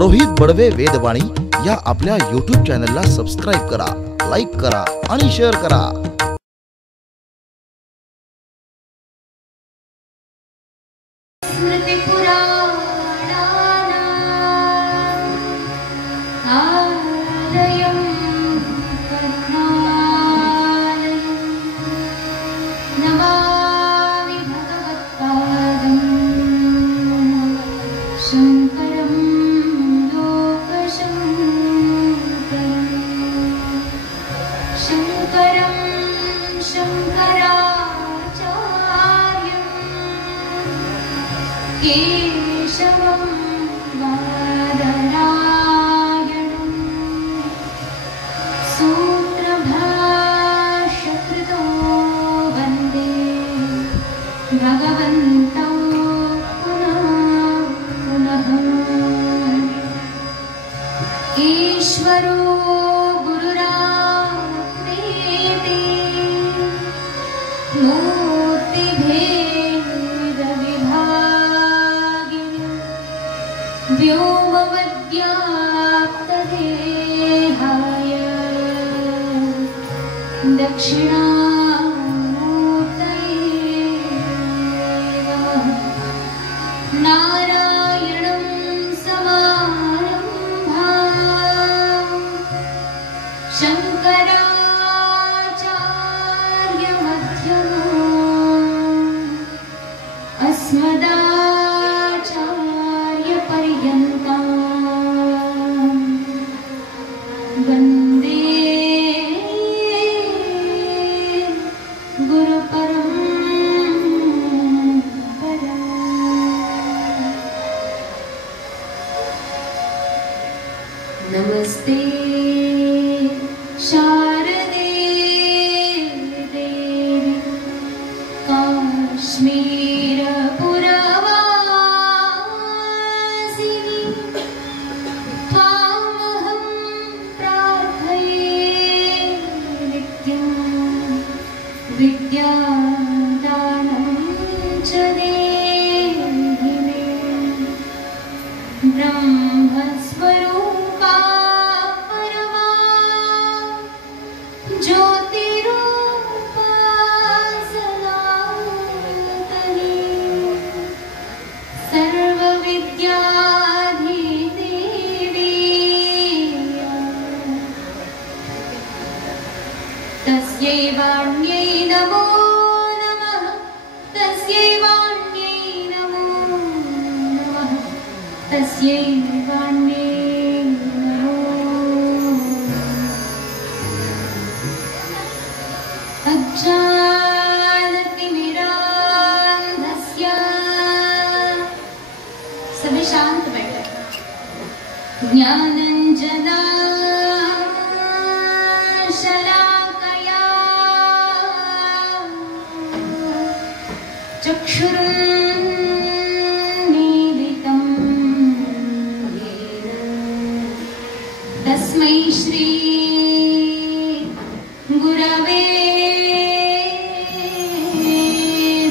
रोहित बडवे वेदवाणी या आपल्या YouTube चॅनलला सबस्क्राइब करा, लाईक करा आणि शेअर करा। केशवं वादरायणं सूत्रभाष्यकृतो वन्दे भगवन्तं पुनः पुनः। ईश्वरो गुरुरात्मेति व्योमवद्व्याप्तदेहाय दक्षिणामूर्तये नमः। नारायणं समारम्भां शङ्कराचार्यमध्यमाम् अस्मदाचार्यपर्यन्तां वन्दे गुरुपरम्पराम्। नमस्ते शारदे देवी काश्मीरपुरवासिनि त्वामहं प्रार्थये नित्यं। विद्यादानं च देहि मे ब्रह्मस्वरूपा परमा ज्योतिरूपा सनातनी सर्वविद्याधिदेवी तस्यै वाण्यै नमो नमः। तस्यै वाण्यै नमो नमः। तस्यै वाण्यै नमो। अज्ञानतिमिरान्धस्य सभी शांत बैठे। ज्ञानञ्जनशलाकया चक्षुरुन्मीलितं येन तस्मै श्री गुरवे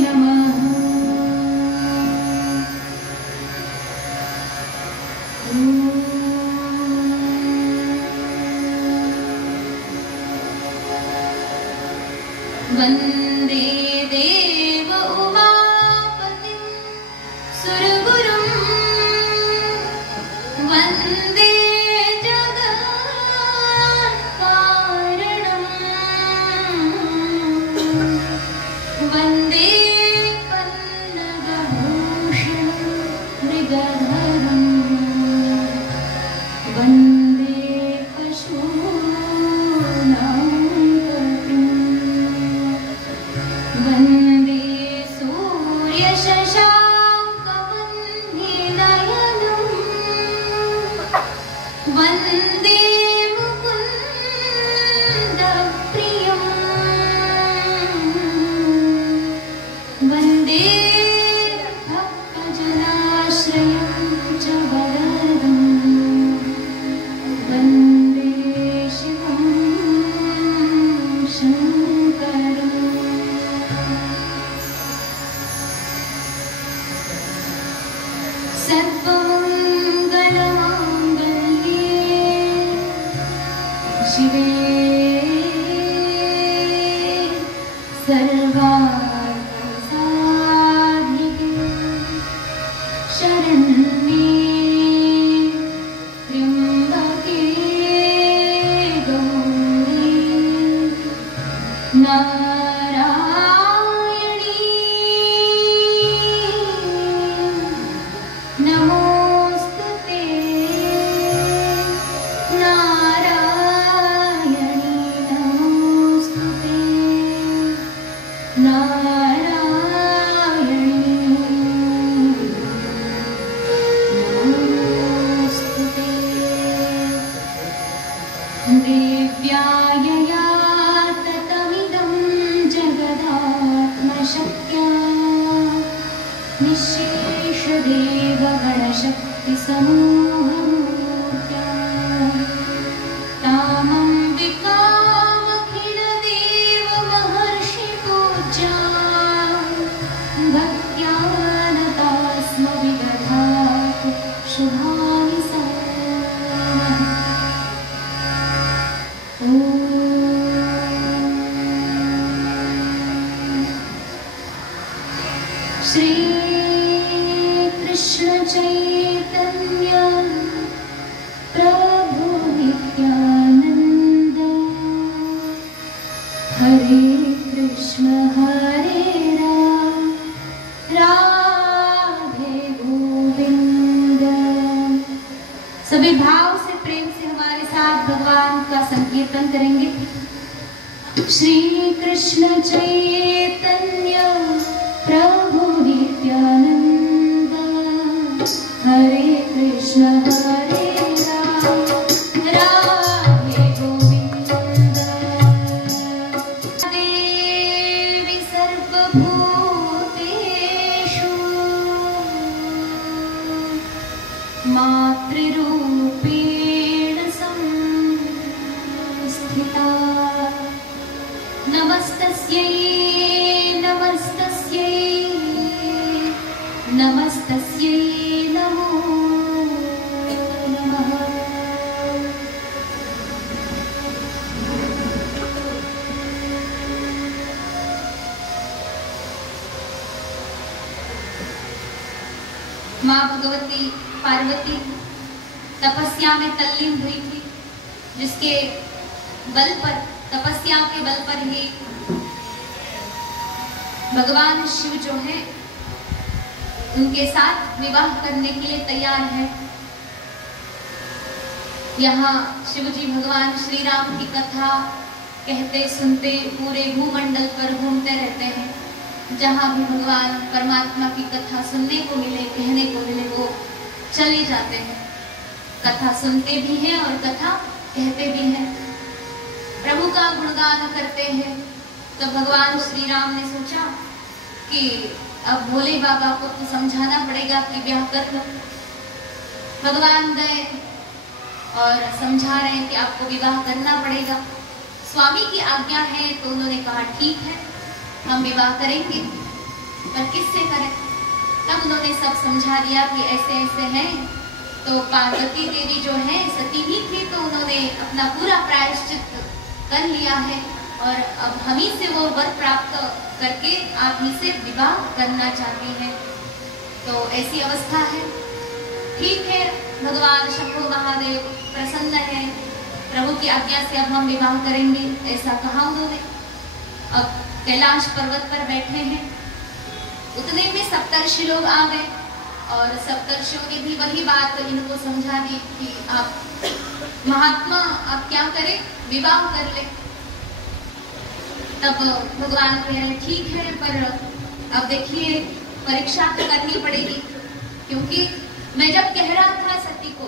नमः। वन्दे देव उमापतिं सुरगुरुं वन्दे जगत्कारणं वन्दे पन्नगभूषणं मृगधरं वन्दे पशूनां कपिं वन्दे सूर्यशशाङ्कवह्निनयनं वन्दे मुकुन्दप्रियं वन्दे भक्तजनाश्रयं च वरदं वन्दे शिवं शङ्करम्। सर्वमङ्गलमाङ्गल्ये शिवे सर्वार्थसाधिके शरण्ये त्र्यम्बके गौरी नारायणी नमोस्तुते नारायणी नमोस्तुते नारायणी नमोस्तुते देव्यायया ततमिदं जगदात्मशक्त्या निःशेषदेवगणशक्तिसमूहमूर्त्या तामम्बिकामखिलदेवमहर्षिपूज्या भक्त्या नता स्म विदधातु शुभानि सा श्री कृष्ण चैतन्य प्रभु नित्यानंद हरे कृष्ण हरे राम राधे गोविंद। सभी भाव से प्रेम से हमारे साथ भगवान का संकीर्तन करेंगे। श्री कृष्ण चैतन्य प्रभु नित्यानंद हरे कृष्ण हरे राम राधे गोविंद। देवी सर्वभूतेषु मातृरूपेण संस्थिता नमस्तस्यै नमस्तस्यै नमस्तस्यै नमो नमः। माँ भगवती पार्वती तपस्या में तल्लीन हुई थी, जिसके बल पर तपस्या के बल पर ही भगवान शिव जो है उनके साथ विवाह करने के लिए तैयार है। यहाँ शिव जी भगवान श्री राम की कथा कहते सुनते पूरे भूमंडल पर घूमते रहते हैं। जहाँ भी भगवान परमात्मा की कथा सुनने को मिले, कहने को मिले, वो चले जाते हैं। कथा सुनते भी हैं और कथा कहते भी हैं, प्रभु का गुणगान करते हैं। तो भगवान श्री राम ने सोचा कि अब भोले बाबा को तो समझाना पड़ेगा कि ब्याह कर लो। भगवान गए और समझा रहे हैं कि आपको विवाह करना पड़ेगा, स्वामी की आज्ञा है। तो उन्होंने कहा ठीक है, हम विवाह करेंगे, पर किससे करें? तब उन्होंने सब समझा दिया कि ऐसे ऐसे हैं। तो पार्वती देवी जो है सती ही थी, तो उन्होंने अपना पूरा प्रायश्चित कर लिया है और अब हम ही से वो वर प्राप्त करके आप ही से विवाह करना चाहती हैं। तो ऐसी अवस्था है। ठीक है, भगवान शंभो महादेव प्रसन्न है, प्रभु की आज्ञा से अब हम विवाह करेंगे, ऐसा कहा उन्होंने। अब कैलाश पर्वत पर बैठे हैं, उतने में सप्तर्षि लोग आ गए और सप्तर्षियों ने भी वही बात इनको समझा दी कि आप महात्मा आप क्या करें, विवाह कर ले। तब भगवान कह रहे ठीक है, पर अब देखिए परीक्षा तो करनी पड़ेगी, क्योंकि मैं जब कह रहा था सती को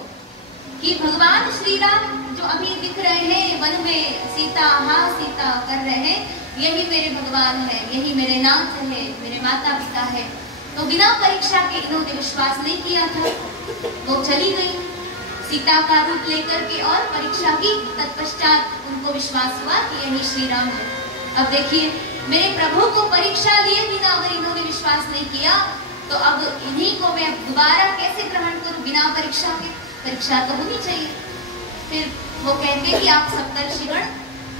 कि भगवान श्री राम जो अभी दिख रहे हैं वन में सीता हाँ सीता कर रहे हैं, यही मेरे भगवान है, यही मेरे नाथ है, मेरे माता पिता है। तो बिना परीक्षा के इन्होंने विश्वास नहीं किया था। वो चली गई सीता का रूप लेकर के और परीक्षा की, तत्पश्चात उनको विश्वास हुआ कि यही श्री राम है। अब देखिए मेरे प्रभु को परीक्षा लिए बिना अगर इन्होंने विश्वास नहीं किया, तो अब इन्हीं को मैं दोबारा कैसे ग्रहण करूं बिना परीक्षा के? परीक्षा तो होनी चाहिए। फिर वो कहते कि आप सप्तर्षिगण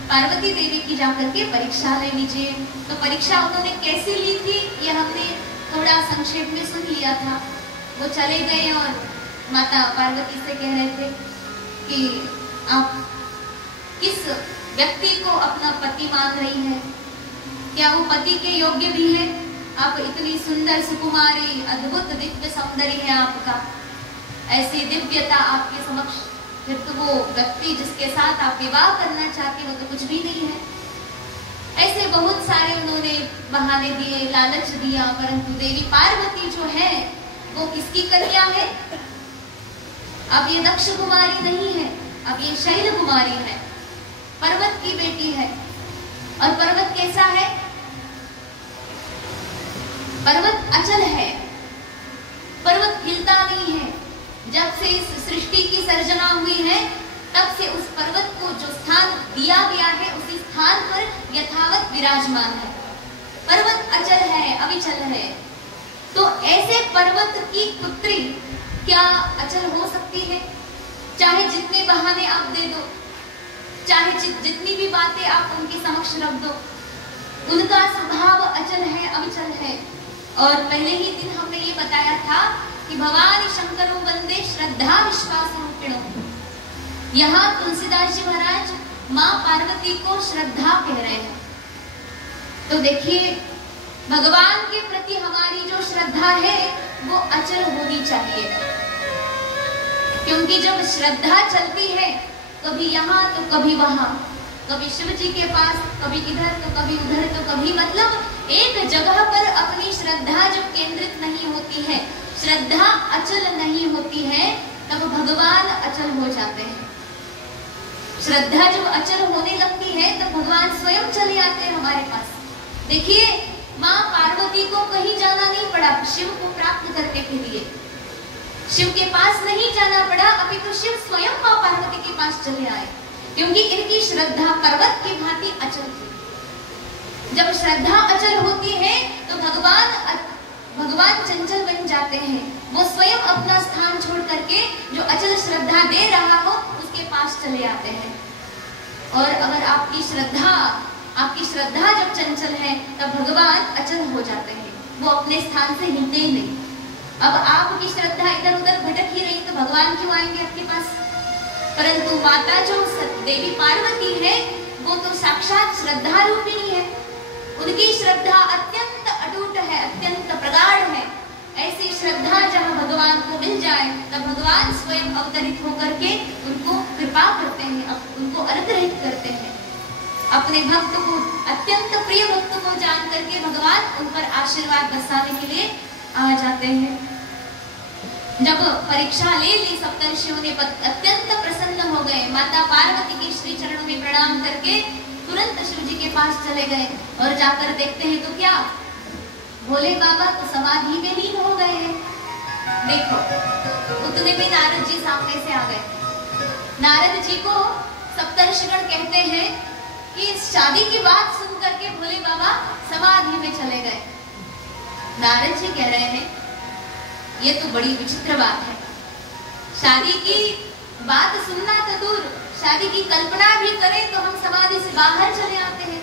पार्वती देवी की जाकर के परीक्षा ले लीजिए। तो परीक्षा उन्होंने कैसी ली थी ये हमने थोड़ा संक्षेप में सुन लिया था। वो चले गए और माता पार्वती से कह रहे थे कि आप किस व्यक्ति को अपना पति मान रही है, क्या वो पति के योग्य भी है? आप इतनी सुंदर सुकुमारी, अद्भुत दिव्य सौंदर्य है आपका, ऐसी दिव्यता आपके समक्ष, फिर तो वो व्यक्ति जिसके साथ आप विवाह करना चाहते हो तो कुछ भी नहीं है। ऐसे बहुत सारे उन्होंने बहाने दिए, लालच दिया, परंतु देवी पार्वती जो है वो किसकी कन्या है? अब ये दक्ष कुमारी नहीं है, अब ये शैल कुमारी है, पर्वत की बेटी है। और पर्वत कैसा है? पर्वत अचल है, पर्वत हिलता नहीं है। जब से इस सृष्टि की सर्जना हुई है तब से उस पर्वत को जो स्थान दिया गया है उसी स्थान पर यथावत विराजमान है। पर्वत अचल है, अविचल है। तो ऐसे पर्वत की पुत्री क्या अचल हो सकती है? चाहे जितने बहाने आप दे दो, चाहे जितनी भी बातें आप उनके समक्ष रख दो, उनका स्वभाव अचल है, अविचल है। और पहले ही दिन हमने ये बताया था कि भवानी शंकरो वंदे श्रद्धा विश्वास रूपिणो। यहाँ तुलसीदास जी महाराज माँ पार्वती को श्रद्धा कह रहे हैं। तो देखिए, भगवान के प्रति हमारी जो श्रद्धा है वो अचल होनी चाहिए, क्योंकि जब श्रद्धा चलती है कभी यहाँ तो कभी वहां, कभी शिव जी के पास, कभी इधर तो कभी उधर, तो कभी मतलब एक जगह पर अपनी श्रद्धा जब केंद्रित नहीं होती है, श्रद्धा अचल नहीं होती है, तब भगवान अचल हो जाते हैं। श्रद्धा जब अचल होने लगती है तब भगवान स्वयं चले आते हैं हमारे पास। देखिए, माँ पार्वती को कहीं जाना नहीं पड़ा शिव को प्राप्त करने के लिए, शिव के पास नहीं जाना पड़ा, अभी तो शिव स्वयं माँ पार्वती के पास चले आए, क्योंकि इनकी श्रद्धा पर्वत की भांति अचल थी। जब श्रद्धा अचल होती है तो भगवान चंचल बन जाते हैं। वो स्वयं अपना स्थान छोड़ करके जो अचल श्रद्धा दे रहा हो उसके पास चले आते हैं। और अगर आपकी श्रद्धा जब चंचल है तब भगवान अचल हो जाते हैं, वो अपने स्थान से हिलते ही नहीं। अब आपकी श्रद्धा इधर उधर भटक ही रही तो भगवान क्यों आएंगे आपके पास? परंतु माता जो देवी पार्वती है वो तो साक्षात श्रद्धा रूपिणी है। उनकी श्रद्धा अत्यंत अटूट है, अत्यंत प्रगाढ़ है। ऐसी श्रद्धा जब भगवान को मिल जाए तब भगवान स्वयं अवतरित होकर के उनको कृपा करते हैं, उनको अनुग्रहित करते हैं। अपने भक्त को, अत्यंत प्रिय भक्त को जान करके भगवान उन पर आशीर्वाद बरसाने के लिए आ जाते हैं। जब परीक्षा ले ली सप्तर्षियों ने, अत्यंत प्रसन्न हो गए। माता पार्वती के श्री चरणों में प्रणाम करके तुरंत शिव जी के पास चले गए और जाकर देखते हैं तो क्या, भोले बाबा तो समाधि में लीन हो गए हैं। देखो, उतने में नारद जी सामने से आ गए। नारद जी को सप्तर्षिगण कहते हैं कि इस शादी की बात सुन करके भोले बाबा समाधि में चले गए। नारद जी कह रहे हैं ये तो बड़ी विचित्र बात है, शादी की बात सुनना तो दूर, शादी की कल्पना भी करें तो हम समाधि से बाहर चले आते हैं।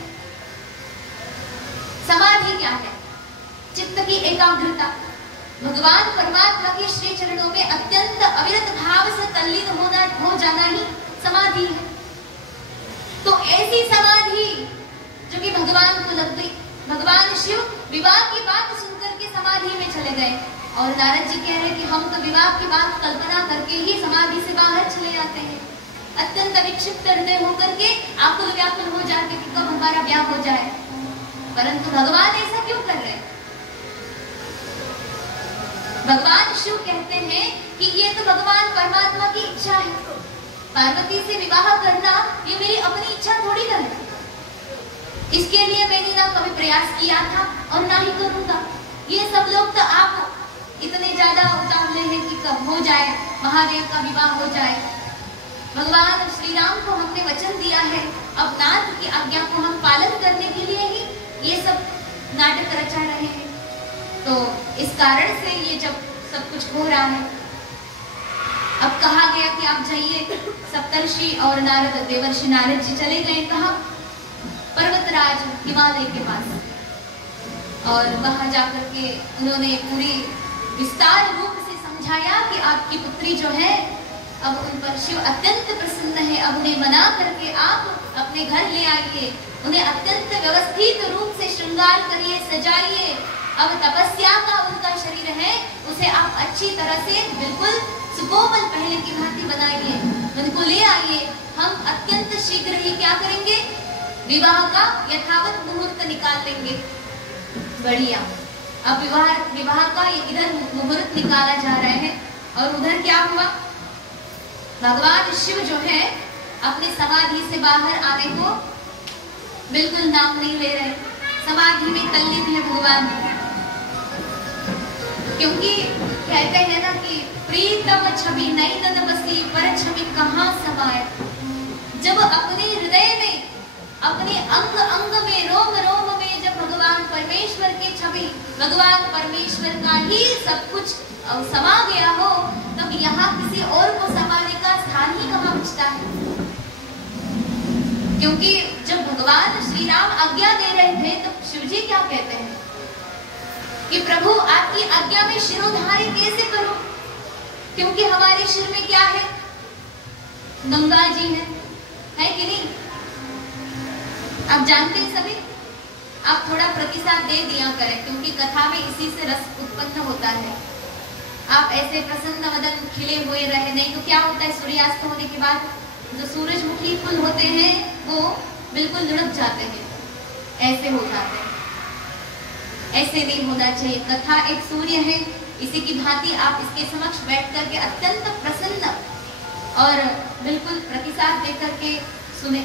समाधि क्या है? चित्त की एकाग्रता, भगवान परमात्मा के श्री चरणों में अत्यंत अविरत भाव से तल्लीन हो जाना ही समाधि है। तो ऐसी समाधि जो कि भगवान को लग गई। भगवान शिव विवाह की बात सुनकर के समाधि में चले गए और नारद जी कह रहे कि हम तो विवाह की बात कल्पना करके ही समाधि से बाहर चले आते हैं। अत्यंत विक्षिप्त हृदय होकर के आकुल व्याकुल हो जाते कि कब हमारा ब्याह हो जाए। परंतु भगवान ऐसा क्यों कर रहे? भगवान शिव कहते हैं कि ये तो भगवान परमात्मा की इच्छा है, पार्वती से विवाह करना ये मेरी अपनी इच्छा थोड़ी ना है। इसके लिए मैंने ना कभी प्रयास किया था और ना ही करूंगा। ये सब लोग तो आप इतने ज्यादा उतावले हैं कि कब हो जाए, महादेव का विवाह हो जाए। भगवान श्री राम को हमने वचन दिया है, अब नाथ की आज्ञा को हम पालन करने के लिए ही ये सब नाटक रचा रहे हैं। तो इस कारण से ये जब सब कुछ हो रहा है, अब कहा गया कि आप जाइए सप्तर्षि और नारद देवर्षि नारद जी चले गए कहाँ? पर्वतराज हिमालय के पास। और वहां जाकर के उन्होंने पूरी विस्तार रूप से समझाया कि आपकी पुत्री जो है अब उन पर शिव अत्यंत प्रसन्न है, अब उन्हें मना करके आप अपने घर ले आइए, उन्हें अत्यंत व्यवस्थित रूप से श्रृंगार करिए, सजाइए। अब तपस्या का उनका शरीर है, उसे आप अच्छी तरह से बिल्कुल सुकोमल पहले की भांति बनाइए, उनको ले आइए। हम अत्यंत शीघ्र ही क्या करेंगे? विवाह का यथावत मुहूर्त निकाल लेंगे। बढ़िया। अब विवाह का इधर मुहूर्त निकाला जा रहा है और उधर क्या हुआ? भगवान शिव जो है अपने समाधि से बाहर आने को बिल्कुल नाम नहीं ले रहे, समाधि में तल्लीन है भगवान। क्योंकि कहते हैं ना कि प्रीतम छवि नहीं तन बसी पर छवि कहाँ समाए। जब अपने हृदय में, अपने अंग अंग में, रोम रोम में जब भगवान परमेश्वर की छवि, भगवान परमेश्वर का ही सब कुछ समा गया हो, तब यहाँ किसी और को समाने का स्थान ही कहाँ बचता है। क्योंकि जब भगवान श्री राम आज्ञा दे रहे थे तो शिवजी क्या कहते हैं कि प्रभु आपकी आज्ञा में शिरोधार्य कैसे करूं? क्योंकि हमारे शिर में क्या है? गंगा जी है कि नहीं? आप जानते हैं सभी। आप थोड़ा प्रतिसाद दे दिया करें, क्योंकि कथा में इसी से रस उत्पन्न होता है। आप ऐसे प्रसन्न वदन खिले हुए रहे, नहीं तो क्या होता है? सूर्यास्त होने के बाद जो सूरजमुखी फूल होते हैं वो बिल्कुल लुढ़क जाते हैं, ऐसे हो जाते हैं। ऐसे नहीं होना चाहिए। कथा एक सूर्य है, इसी की भांति आप इसके समक्ष बैठ करके अत्यंत प्रसन्न और बिल्कुल प्रतिसाद देकर के सुने।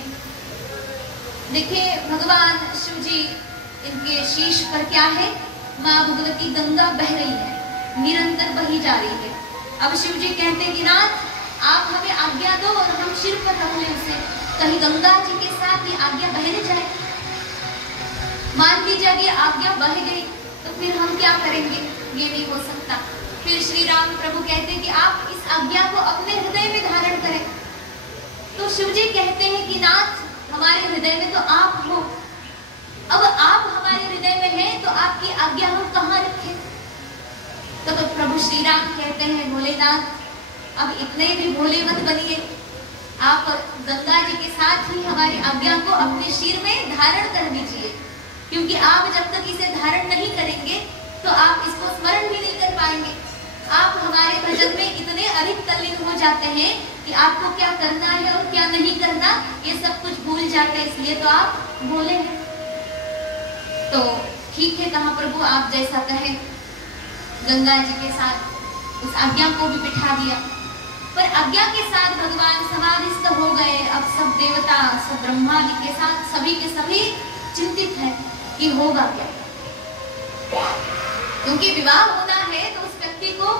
देखिए भगवान शिव जी, इनके शीश पर क्या है? माँ भगवती गंगा बह रही है, निरंतर बही जा रही है। अब शिव जी कहते हैं कि नाथ आप हमें आज्ञा दो और हम सिर पर रख लें उसे, कहीं गंगा जी के साथ ये आज्ञा बह न जाए। मान लीजिए अगर आज्ञा बह गई तो फिर हम क्या करेंगे? ये नहीं हो सकता। फिर श्री राम प्रभु कहते हैं कि आप इस आज्ञा को अपने हृदय में धारण करें। तो शिव जी कहते हैं कि नाथ हमारे हृदय में तो आप हो, अब आप हमारे हृदय में हैं तो आपकी आज्ञा हम कहाँ रखें? तो प्रभु श्री राम कहते हैं भोलेनाथ अब इतने भी भोले मत बनिए, आप गंगा जी के साथ ही हमारी आज्ञा को अपने सिर में धारण कर दीजिए। क्योंकि आप जब तक इसे धारण नहीं करेंगे तो आप इसको स्मरण भी नहीं कर पाएंगे। आप हमारे भजन में इतने अधिक तल्लीन हो जाते हैं कि आपको क्या करना है और क्या नहीं करना ये सब कुछ भूल जाते हैं, इसलिए तो आप भोले हैं। तो ठीक है कहा प्रभु आप जैसा कहें। गंगा जी के साथ उस आज्ञा को भी बिठा दिया, पर आज्ञा के साथ भगवान समाधिस्थ हो गए। अब सब देवता, सब ब्रह्मा जी के साथ सभी के सभी चिंतित है कि होगा क्या, क्योंकि विवाह होना है तो उस व्यक्ति को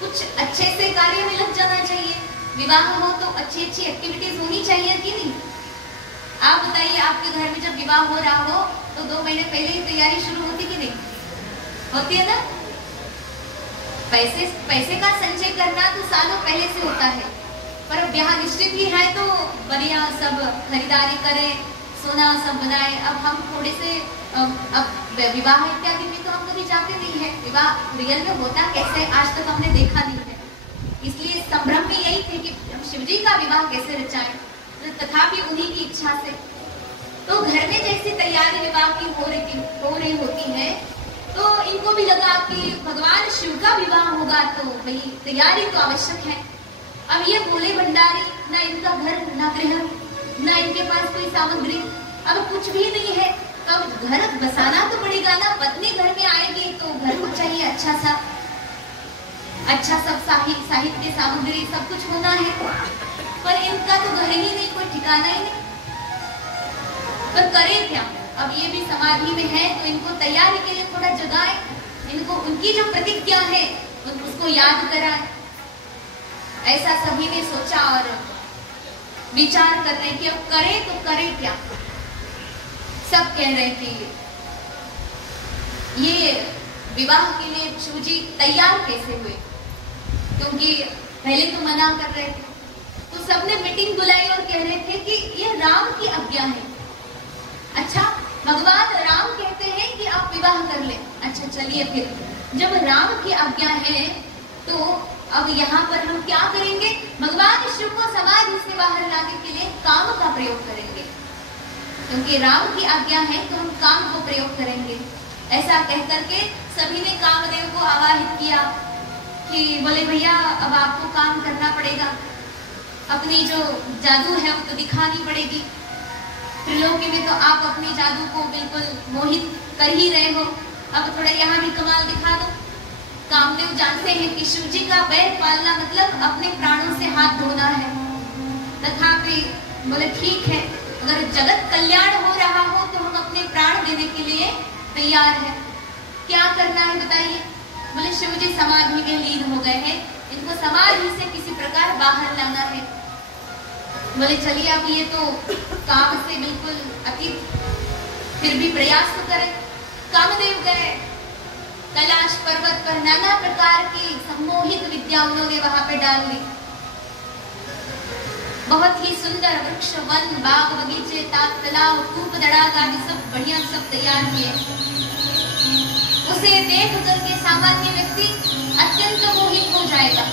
कुछ अच्छे से कार्य में लग जाना चाहिए। विवाह हो तो अच्छी अच्छी एक्टिविटीज होनी चाहिए कि नहीं? आप बताइए आपके घर में जब विवाह हो रहा हो तो 2 महीने पहले ही तैयारी शुरू होती कि नहीं होती है ना? पैसे का संचय करना तो सालों पहले से होता है, पर अब ब्याह निश्चित ही है तो बढ़िया सब खरीदारी करें, सोना सब बनाए। अब हम थोड़े से अब विवाह इत्यादि में तो हम कभी जाते नहीं है। विवाह रियल में होता कैसे आज तक हमने देखा नहीं है, इसलिए संभ्रम में यही थे कि शिवजी का विवाह कैसे रचाएं, तथापि उन्हीं की इच्छा से। तो घर में जैसी तैयारी विवाह की हो रही होती है तो इनको भी लगा कि भगवान शिव का विवाह होगा तो भाई तैयारी तो आवश्यक है। अब ये भोले भंडारी, ना इनका घर ना गृह, ना इनके पास कोई सामग्री, अब कुछ भी नहीं है। तो अब घर बसाना तो पड़ेगा ना, पत्नी घर में आएगी तो घर को चाहिए अच्छा सब साहित्य सामग्री सब कुछ होना है, पर इनका तो घर ही नहीं, कोई ठिकाना ही नहीं। पर करे क्या? अब ये भी समाधि में है तो इनको तैयारी के लिए थोड़ा जगाए, इनको उनकी जो प्रतिज्ञा है उसको याद कराए। ऐसा सभी ने सोचा और विचार कर रहे कि अब करे तो करे क्या। सब कह रहे कि ये विवाह के लिए शिवजी तैयार कैसे हुए, क्योंकि पहले तो मना कर रहे थे। तो सबने मीटिंग बुलाई और कह रहे थे कि ये राम की आज्ञा है। अच्छा, भगवान राम कहते हैं कि आप विवाह कर ले। अच्छा चलिए, फिर जब राम की आज्ञा है तो अब यहाँ पर हम क्या करेंगे? भगवान शिव को समाधि से बाहर लाने के लिए काम का प्रयोग करेंगे, क्योंकि राम की आज्ञा है तो हम काम को प्रयोग करेंगे। ऐसा कह करके सभी ने कामदेव को आवाहित किया कि बोले भैया अब आपको काम करना पड़ेगा, अपनी जो जादू है वो तो दिखानी पड़ेगी। त्रिलोकी में तो आप अपने जादू को बिल्कुल मोहित कर ही रहे हो, अब थोड़ा यहाँ भी कमाल दिखा दो। कामदेव जानते हैं कि शिव जी का बैर पालना मतलब अपने प्राणों से हाथ धोना है। तथापि बोले ठीक है, अगर जगत कल्याण हो रहा हो तो हम अपने प्राण देने के लिए तैयार है। क्या करना है बताइए? बोले शिव जी समाधि में लीन हो गए हैं, इनको समाधि से किसी प्रकार बाहर लाना है। बोले चलिए, अब ये तो काम से बिल्कुल अतीत, फिर भी प्रयास तो करें। कामदेव गए कैलाश पर्वत पर, नाना प्रकार की सम्मोहित विद्या उन्होंने वहां पे डाल दी। बहुत ही सुंदर वृक्ष, वन, बाग, बगीचे, तालाब, कूप, तड़ाग आदि सब बढ़िया सब तैयार किए। उसे देख करके सामान्य व्यक्ति अत्यंत मोहित हो जाएगा।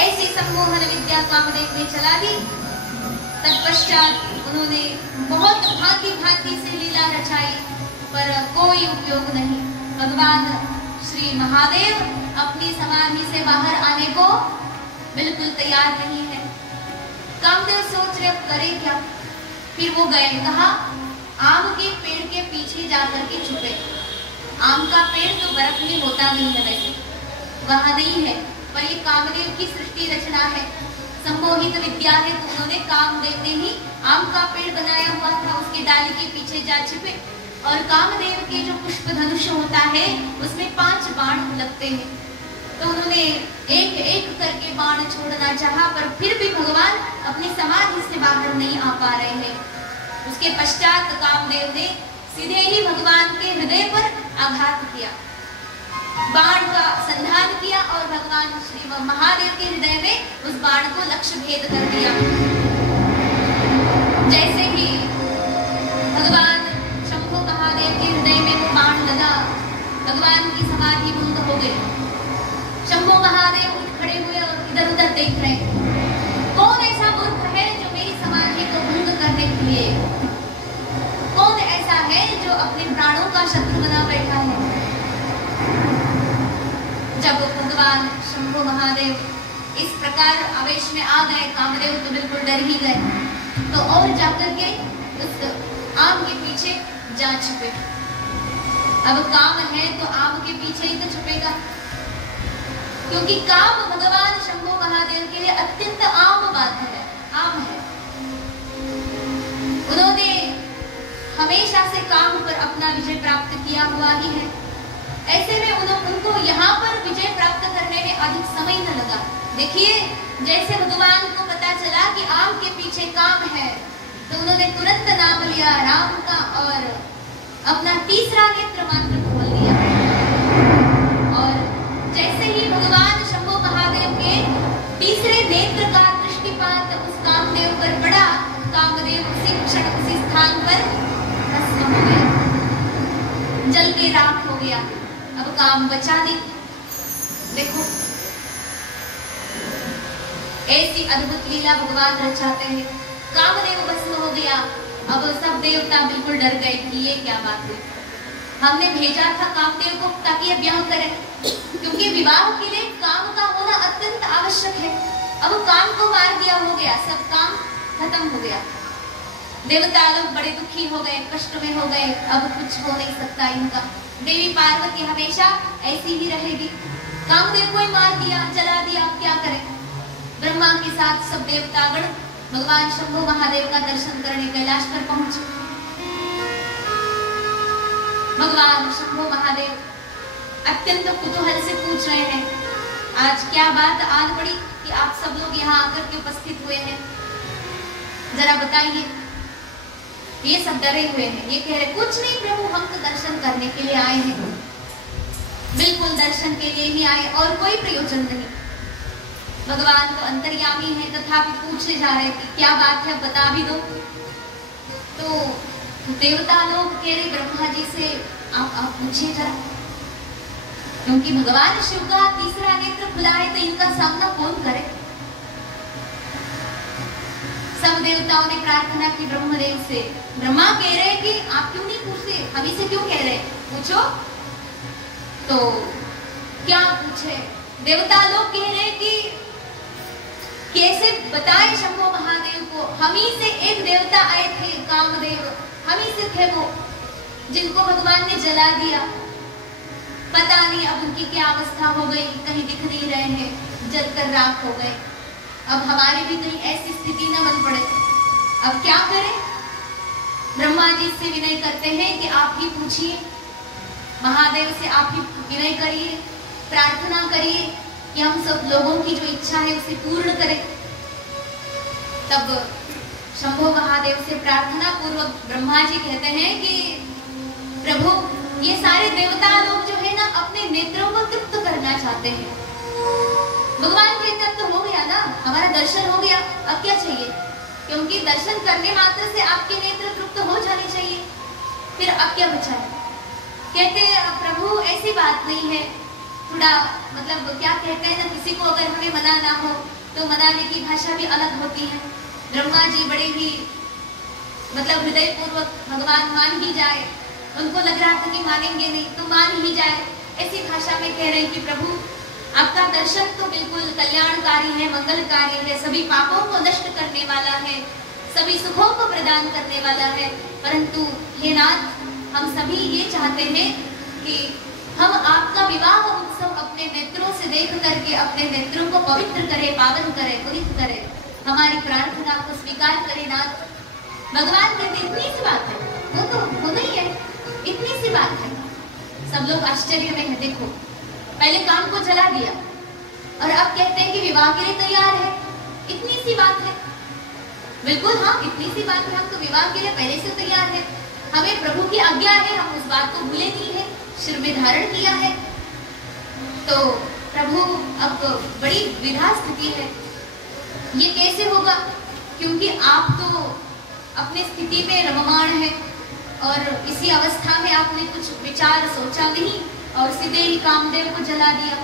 ऐसी सम्मोहन विद्या कामदेव ने चला दी। तत्पश्चात उन्होंने बहुत भांति भांति से लीला रचाई, पर कोई उपयोग नहीं। भगवान श्री महादेव अपनी समाधि से बाहर आने को बिल्कुल तैयार नहीं है। कामदेव सोच रहे करे क्या? फिर वो गए, कहा आम के पेड़ के पीछे जाकर के छुपे। आम का पेड़ तो बर्फ में होता नहीं है, वैसे वहां नहीं है, पर ये कामदेव की सृष्टि रचना है, सम्मोहित विद्या है। तो उन्होंने कामदेव ने ही आम का पेड़ बनाया हुआ था, उसके डाली के पीछे जा छिपे। और कामदेव के जो पुष्प धनुष होता है उसमें 5 बाण लगते हैं, तो उन्होंने एक एक करके बाण छोड़ना चाहा, पर फिर भी भगवान अपनी समाधि से बाहर नहीं आ पा रहे हैं। उसके पश्चात कामदेव ने सीधे ही भगवान के हृदय पर आघात किया, बाण का संधान किया और भगवान श्री महादेव के हृदय में उस बाण को लक्ष्य भेद कर दिया। जैसे ही भगवान शंभु महादेव के हृदय में वो बाण लगा, भगवान की समाधि भंग हो गई। शंभु महादेव उठ खड़े हुए और इधर उधर देख रहे, कौन ऐसा मूर्ख है जो मेरी समाधि को भंग करने के लिए, कौन ऐसा है जो अपने प्राणों का शत्रु बना बैठा है। जब भगवान शंभु महादेव इस प्रकार आवेश में आ गए, कामदेव तो बिल्कुल डर ही गए, तो और जाकर के उस आम के पीछे जा छुपे। अब काम है तो आम के पीछे ही तो छुपेगा, क्योंकि काम भगवान शंभु महादेव के लिए अत्यंत आम बात है, आम है। उन्होंने हमेशा से काम पर अपना विजय प्राप्त किया हुआ ही है। ऐसे में उनको यहाँ पर विजय प्राप्त करने में अधिक समय न लगा। देखिए, जैसे भगवान को पता चला कि आम के पीछे काम है, तो उन्होंने तुरंत नाम लिया राम का और अपना तीसरा नेत्र मात्र खोल दिया। और जैसे ही भगवान शंभु महादेव के तीसरे नेत्र का दृष्टिपात उस कामदेव पर पड़ा, कामदेव उसी क्षण उसी स्थान पर भस्म हो गया, जल के राख हो गया। अब काम बचा नहीं। देखो, ऐसी अद्भुत लीला भगवान रचाते हैं। कामदेव भस्म हो गया। अब सब देवता बिल्कुल डर गए कि ये क्या बात हुई। हमने भेजा था कामदेव को ताकि ये ब्याह करे, क्योंकि विवाह के लिए काम का होना अत्यंत आवश्यक है। अब काम को मार दिया, हो गया, सब काम खत्म हो गया। देवता लोग बड़े दुखी हो गए, कष्ट में हो गए, अब कुछ हो नहीं सकता इनका। देवी पार्वती हमेशा ऐसी ही रहेगी। कामदेव को ही मार दिया, जला दिया, क्या करें। ब्रह्मा के साथ सब देवतागण भगवान शंभु महादेव का दर्शन करने कैलाश पर पहुंचे। भगवान शंभु महादेव अत्यंत कुतूहल से पूछ रहे हैं, आज क्या बात आन पड़ी कि आप सब लोग यहाँ आकर के उपस्थित हुए हैं, जरा बताइए। ये सब डरे हुए हैं, ये कह रहे कुछ नहीं प्रभु, हम तो दर्शन करने के लिए आए हैं, बिल्कुल दर्शन के लिए ही आए और कोई प्रयोजन नहीं। भगवान तो अंतर्यामी है, तथापि पूछे जा रहे थे क्या बात है, बता भी दो। तो देवता लोग कह रहे ब्रह्मा जी से आप पूछिए जरा, क्योंकि भगवान शिव का तीसरा नेत्र खुला है तो इनका सामना कौन करे। सब देवताओं ने प्रार्थना की ब्रह्मदेव से। ब्रह्मा कह रहे कि आप क्यों नहीं पूछते, हम इसे क्यों कह रहे, पूछो। तो क्या पूछे, देवता लोग कह रहे कि कैसे बताए शंभो महादेव को, हम ही से एक देवता आए थे कामदेव, हम ही से थे वो जिनको भगवान ने जला दिया। पता नहीं अब उनकी क्या अवस्था हो गई, कहीं दिख नहीं रहे हैं, जलकर राख हो गए। अब हमारी भी कहीं ऐसी स्थिति न बन पड़े, अब क्या करें। ब्रह्मा जी से विनय करते हैं कि आप ही पूछिए, महादेव से आप ही विनय करिए, प्रार्थना करिए कि हम सब लोगों की जो इच्छा है उसे पूर्ण करें। तब शंभो महादेव से प्रार्थना पूर्वक ब्रह्मा जी कहते हैं कि प्रभु, ये सारे देवता लोग जो है ना अपने नेत्रों को तृप्त करना चाहते हैं। भगवान कहते अब तो हो गया ना, हमारा दर्शन हो गया, अब क्या चाहिए, क्योंकि दर्शन करने मात्र से आपके नेत्र तृप्त हो जाने चाहिए, फिर अब क्या बचा है। कहते प्रभु ऐसी बात नहीं है, थोड़ा मतलब क्या कहते हैं ना, किसी को अगर हमें मना ना हो तो मनाने की भाषा भी अलग होती है। ब्रह्मा जी बड़े ही मतलब हृदय पूर्वक भगवान मान ही जाए, उनको लग रहा था कि मानेंगे नहीं तो मान ही जाए, ऐसी भाषा में कह रहे हैं कि प्रभु आपका दर्शन तो बिल्कुल कल्याणकारी है, मंगलकारी है, सभी पापों को नष्ट करने वाला है, सभी सुखों को प्रदान करने वाला है। परंतु हे नाथ, हम सभी ये चाहते हैं कि हम आपका विवाह उत्सव अपने नेत्रों से देख करके अपने नेत्रों को पवित्र करें, पावन करें, पुनीत करें, हमारी प्रार्थना को स्वीकार करें नाथ। भगवान कहते इतनी सी बात है, वो तो वो नहीं है, इतनी सी बात है। सब लोग आश्चर्य में है, देखो पहले काम को जला दिया और अब कहते हैं कि विवाह के लिए तैयार है, इतनी सी बात है। बिल्कुल हाँ, इतनी सी बात है, हम तो विवाह के लिए पहले से तैयार है, हमें प्रभु की आज्ञा है, हम उस बात को भूले नहीं है, शिर में धारण किया है। तो प्रभु अब बड़ी विधा स्थिति है, ये कैसे होगा, क्योंकि आप तो अपने स्थिति में रममाण है और इसी अवस्था में आपने कुछ विचार सोचा नहीं और सीधे ही कामदेव को जला दिया।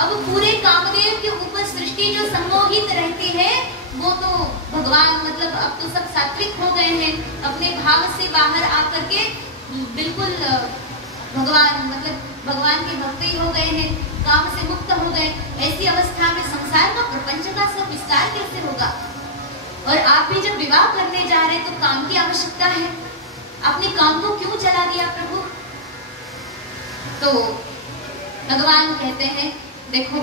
अब पूरे कामदेव के ऊपर सृष्टि जो सम्मोहित रहती है वो तो भगवान मतलब अब तो सब सात्विक हो गए हैं, अपने भाव से बाहर आकर के बिल्कुल भगवान मतलब भगवान के भक्त ही हो गए हैं, काम से मुक्त हो गए। ऐसी अवस्था में संसार का प्रपंच का सब विस्तार कैसे होगा। और आप भी जब विवाह करने जा रहे हैं तो काम की आवश्यकता है, आपने काम को क्यों जला दिया प्रभु। तो भगवान कहते हैं देखो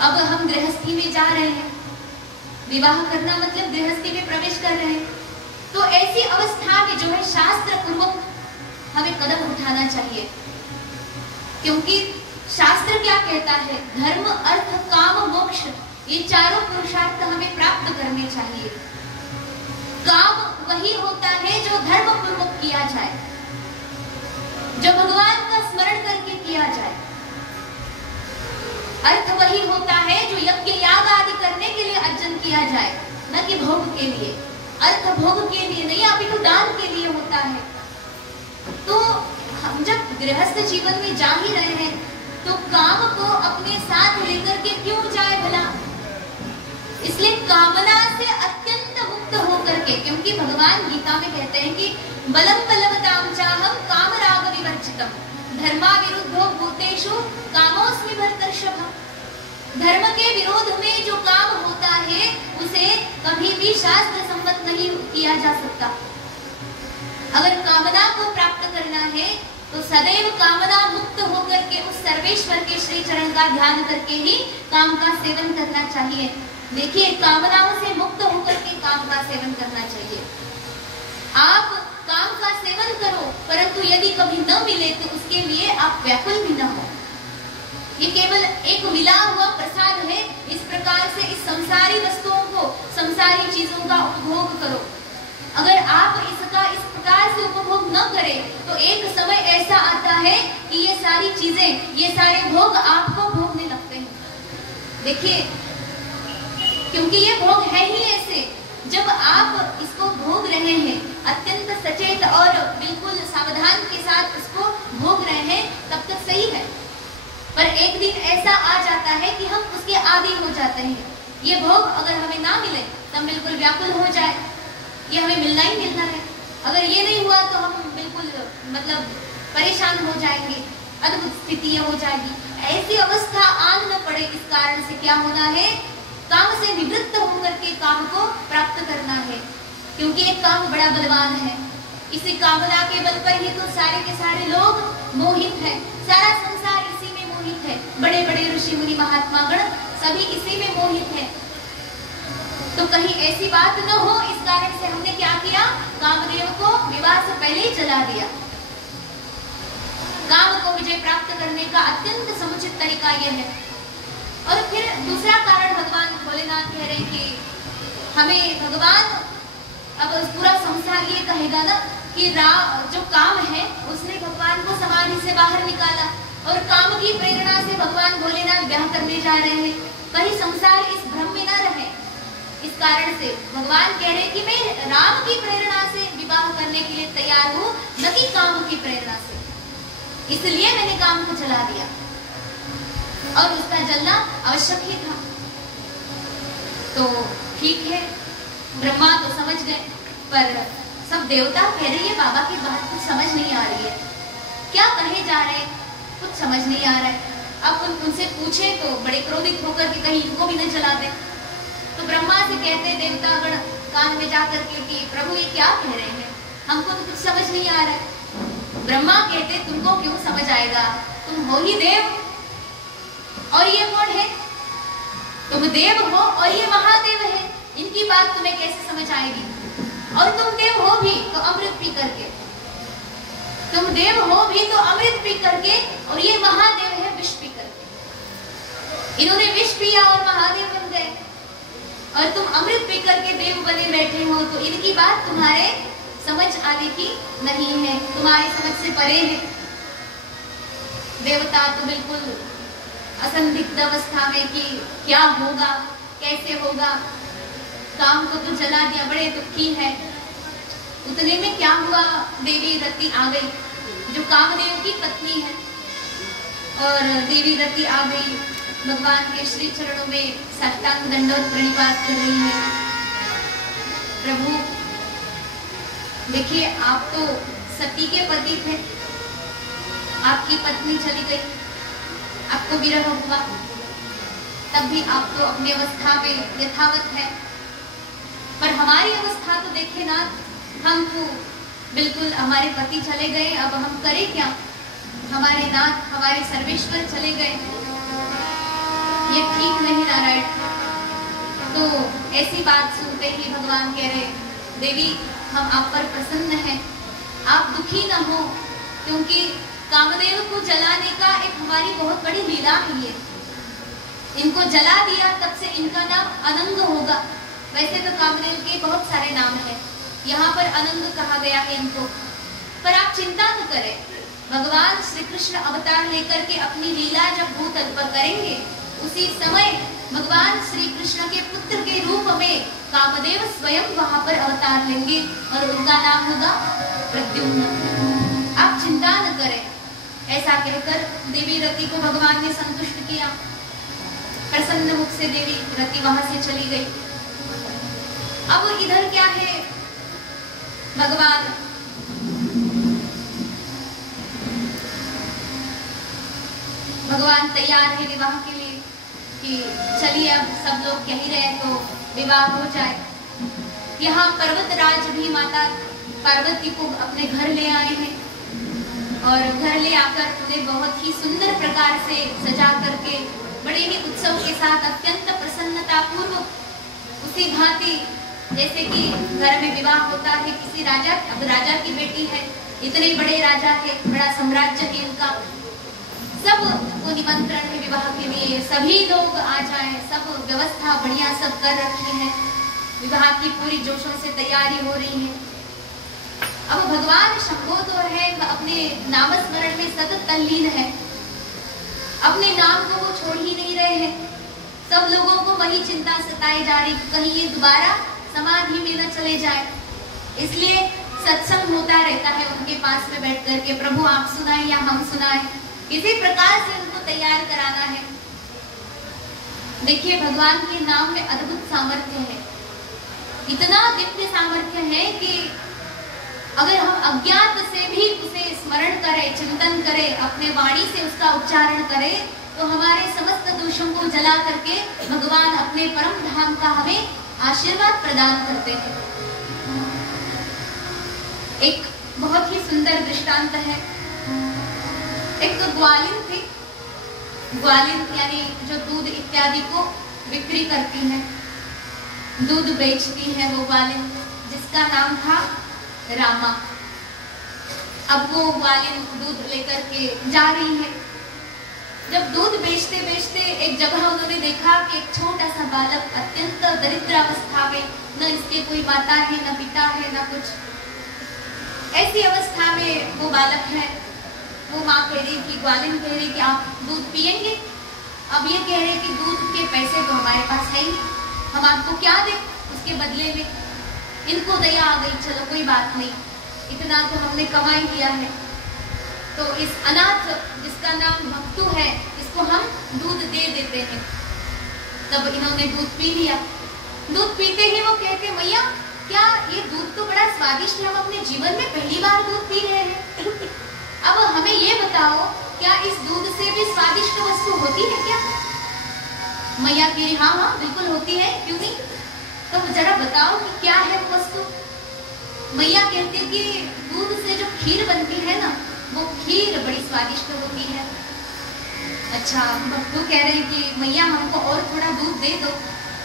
अब हम गृहस्थी में जा रहे हैं, विवाह करना मतलब गृहस्थी में प्रवेश कर रहे हैं, तो ऐसी अवस्था में जो है शास्त्र पूर्वक हमें कदम उठाना चाहिए। क्योंकि शास्त्र क्या कहता है, धर्म अर्थ काम मोक्ष ये चारों पुरुषार्थ हमें प्राप्त करने चाहिए। काम वही होता है जो धर्म पूर्वक किया जाए, जो भगवान का स्मरण करके किया जाए। अर्थ वही होता है जो यज्ञ याग आदि करने के लिए अर्जन किया जाए, न कि भोग के लिए। अर्थ भोग के लिए नहीं, अभी तो दान के लिए होता है। तो हम जब गृहस्थ जीवन में जा ही रहे हैं तो काम को अपने साथ लेकर के क्यों जाए भला। इसलिए कामना से अत्यंत मुक्त होकर के, क्योंकि भगवान गीता में कहते हैं कि बलम बलवताम चाहम काम राग विवर्जितम धर्मा विरुद्धो भूतेषु कामोस्मि भर्तर्षभ। धर्म के विरोध में जो काम होता है उसे कभी भी शास्त्र सम्मत नहीं किया जा सकता। अगर कामना को प्राप्त करना है तो सदैव कामना मुक्त होकर के उस सर्वेश्वर के श्री चरण का ध्यान करके ही काम का सेवन करना चाहिए। देखिए, कामनाओं से मुक्त होकर के काम का सेवन करना चाहिए। आप काम का सेवन करो, परंतु यदि कभी न मिले तो उसके लिए आप व्याकुल भी न हो। ये केवल एक मिला हुआ प्रसाद है। इस प्रकार से इस संसारी वस्तुओं को, संसारी चीजों का उपभोग करो। अगर आप इसका इस प्रकार से उपभोग न करें तो एक समय ऐसा आता है कि ये सारी चीजें, ये सारे भोग आपको भोगने लगते हैं। देखिए, क्योंकि ये भोग है ही ऐसे, जब आप इसको भोग रहे हैं, अत्यंत सचेत और बिल्कुल सावधान के साथ इसको भोग रहे हैं, तब तक सही है। पर एक दिन ऐसा आ जाता है कि हम उसके आदी हो जाते हैं। ये भोग अगर हमें ना मिले तो हम बिल्कुल व्याकुल हो जाए, ये हमें मिलना ही मिलना है। अगर ये नहीं हुआ तो हम बिल्कुल मतलब परेशान हो जाएंगे, अद्भुत स्थिति हो जाएगी। ऐसी अवस्था आन न पड़े, इस कारण से क्या होना है, काम से निवृत्त होकर के काम को प्राप्त करना है। क्योंकि एक काम बड़ा बलवान है, इसी कामना के बल पर ही तो सारे के सारे लोग मोहित हैं, सारा संसार इसी में मोहित है। बड़े बड़े ऋषि मुनि महात्मा गण सभी इसी में मोहित है। तो कहीं ऐसी बात न हो, इस कारण से हमने क्या किया, कामदेव को विवाह से पहले ही जला दिया। काम को विजय प्राप्त करने का अत्यंत समुचित तरीका यह है। और फिर दूसरा कारण भगवान भोलेनाथ कह रहे हैं कि हमें भगवान, अब पूरा संसार ये कहेगा ना कि जो काम है उसने भगवान को समाधि से बाहर निकाला, और काम की प्रेरणा से भगवान भोलेनाथ ब्याह करने जा रहे हैं। कहीं संसार इस भ्रम में न रहे, इस कारण से भगवान कह रहे हैं कि मैं राम की प्रेरणा से विवाह करने के लिए तैयार हूँ, न कि काम की प्रेरणा से। इसलिए मैंने काम को जला दिया, और उसका जलना आवश्यक ही था। तो ठीक है, ब्रह्मा तो समझ गए, पर सब देवता कह रही है बाबा की बात कुछ समझ नहीं आ रही है, क्या कहे जा रहे हैं कुछ समझ नहीं आ रहा है। अब उनसे पूछे तो बड़े क्रोधित होकर के कहीं इनको भी न जला दे। तो ब्रह्मा से कहते देवता गण कान में जाकर के कि प्रभु ये क्या कह रहे हैं, हमको तो कुछ समझ नहीं आ रहा है। ब्रह्मा कहते तुमको क्यों समझ आएगा, तुम हो ही देव, और ये कौन है, तुम देव हो और ये महादेव है, इनकी बात तुम्हें कैसे समझ आएगी। और तुम देव हो भी तो अमृत पी करके, तुम देव हो भी तो अमृत पी करके, और ये महादेव है विष पी करके। इन्होंने विष पिया और महादेव बन गए, और तुम अमृत पी करके देव बने बैठे हो, तो इनकी बात तुम्हारे समझ आने की नहीं है, तुम्हारी समझ से परे है। देवता तो बिल्कुल असंदिग्ध अवस्था में कि क्या होगा, कैसे होगा, काम को तो जला दिया, बड़े दुखी है। उतने में क्या हुआ, देवी रति आ गई जो कामदेव की पत्नी है, और देवी रति आ गई, भगवान के श्री चरणों में साष्टांग दंडवत प्रणिपात कर रही है। प्रभु देखिए, आप तो सती के पति थे, आपकी पत्नी चली गई, आपको विरह हुआ, तब भी आप तो अपनी अवस्था में यथावत है। पर हमारी अवस्था तो देखे ना, हम तो बिल्कुल हमारे पति चले गए, अब हम करें क्या, हमारे नाथ हमारे सर्वेश्वर चले गए, ये ठीक नहीं नारायण। तो ऐसी बात सुनते ही भगवान कह रहे देवी हम आप पर प्रसन्न हैं, आप दुखी न हो, क्योंकि कामदेव को जलाने का एक हमारी बहुत बड़ी लीला है। ये इनको जला दिया तब से इनका नाम अनंग होगा। वैसे तो कामदेव के बहुत सारे नाम हैं, यहाँ पर अनंग कहा गया है इनको। पर आप चिंता न करें, भगवान श्री कृष्ण अवतार लेकर के अपनी लीला जब भूतल पर करेंगे, उसी समय भगवान श्री कृष्ण के पुत्र के रूप में कामदेव स्वयं वहां पर अवतार लेंगे, और उनका नाम होगा प्रद्युम्न। आप चिंता न करें। ऐसा कहकर देवी रति को भगवान ने संतुष्ट किया। प्रसन्न मुख से देवी रति वहां से चली गई। अब इधर क्या है, भगवान तैयार है विवाह के लिए कि चलिए अब सब लोग कह ही रहे तो विवाह हो जाए। यहाँ पर्वतराज भी माता पार्वती को अपने घर ले आए हैं, और घर ले आकर उन्हें बहुत ही सुंदर प्रकार से सजा करके बड़े ही उत्सव के साथ अत्यंत प्रसन्नता पूर्वक उसी भांति जैसे कि घर में विवाह होता है किसी राजा, अब राजा की बेटी है, इतने बड़े राजा है, बड़ा साम्राज्य है इनका, सबको निमंत्रण है विवाह के लिए, सभी लोग आ जाएं, सब व्यवस्था बढ़िया सब कर रखी है, विवाह की पूरी जोशों से तैयारी हो रही है। अब भगवान शंभो तो है अपने नामस्मरण में सतत तल्लीन है, अपने नाम को वो छोड़ ही नहीं रहे हैं, सब लोगों को वही चिंता सताई जा रही, कहीं ये दोबारा समाधि में न चले जाए। इसलिए सत्संग होता रहता है उनके पास में बैठ करके, प्रभु आप सुनाए या हम सुनाए, इसी प्रकार से उनको तैयार कराना है। देखिए भगवान के नाम में अद्भुत सामर्थ्य है, इतना दिव्य सामर्थ्य है कि अगर हम अज्ञात से भी उसे स्मरण करें, चिंतन करें, अपने वाणी से उसका उच्चारण करें, तो हमारे समस्त दोषों को जला करके भगवान अपने परम धाम का हमें आशीर्वाद प्रदान करते हैं। एक बहुत ही सुंदर दृष्टांत है। एक ग्वालिन थी, ग्वालिन यानी जो दूध इत्यादि को बिक्री करती है, दूध बेचती है वो ग्वालिन, जिसका नाम था रामा। अब वो ग्वालिन दूध लेकर के जा रही है। जब दूध बेचते बेचते एक जगह उन्होंने देखा कि एक छोटा सा बालक अत्यंत दरिद्र अवस्था में, न इसके कोई माता है न पिता है न कुछ, ऐसी अवस्था में वो बालक है। वो माँ कह रही कि ग्वालिन कह रही कि आप दूध पिएंगे? अब ये कह रहे कि दूध के पैसे तो हमारे पास है ही, हम आपको क्या दें उसके बदले में। इनको दया आ गई, चलो कोई बात नहीं, इतना तो हमने कमाई किया है, तो इस अनाथ जिसका नाम भक्तु है इसको हम दूध दे देते हैं। तब इन्होंने दूध पी लिया। दूध पीते ही वो कहते, मैया क्या ये दूध तो बड़ा स्वादिष्ट है, हम अपने जीवन में पहली बार दूध पी रहे हैं। अब हमें ये बताओ, क्या इस दूध से भी स्वादिष्ट वस्तु होती है क्या? मैया कह रही हाँ हाँ बिल्कुल होती है, क्यों नहीं। तो जरा बताओ कि क्या है वो वस्तु। मैया कहते कि दूध से जो खीर बनती है ना, वो खीर बड़ी स्वादिष्ट होती है। अच्छा, भक्तु कह रही कि मैया हमको और थोड़ा दूध दे दो,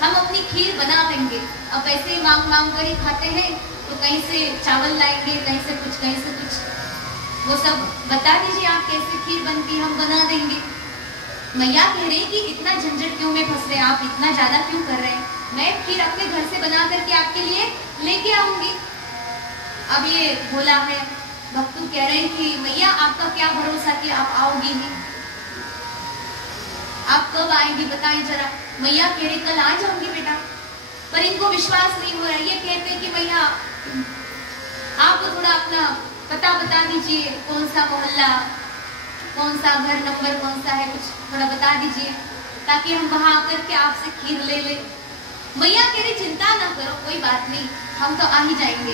हम अपनी खीर बना लेंगे। अब ऐसे मांग मांग कर ही खाते हैं, तो कहीं से चावल लाएंगे, कहीं से कुछ कहीं से कुछ, वो सब बता दीजिए आप कैसे खीर बनती, हम बना देंगे। मैया कह रही कि इतना झंझट क्यों में फंस रहे, आप इतना ज्यादा क्यों कर रहे हैं, मैं खीर अपने घर से बना करके आपके लिए लेके आऊंगी। अब ये बोला है, भक्तु कह रहे हैं कि मैया आपका क्या भरोसा कि आप आओगी ही, आप कब आएंगी बताएं जरा। मैया कह रही कल आ जाऊंगी बेटा, पर इनको विश्वास नहीं हो रहा है। ये कहते हैं कि मैया आप थोड़ा अपना पता बता दीजिए, कौन सा मोहल्ला, कौन सा घर नंबर कौन सा है, कुछ थोड़ा बता दीजिए ताकि हम वहां आकर के आपसे खीर ले ले। मैया कह रही चिंता ना करो, कोई बात नहीं, हम तो आ ही जाएंगे।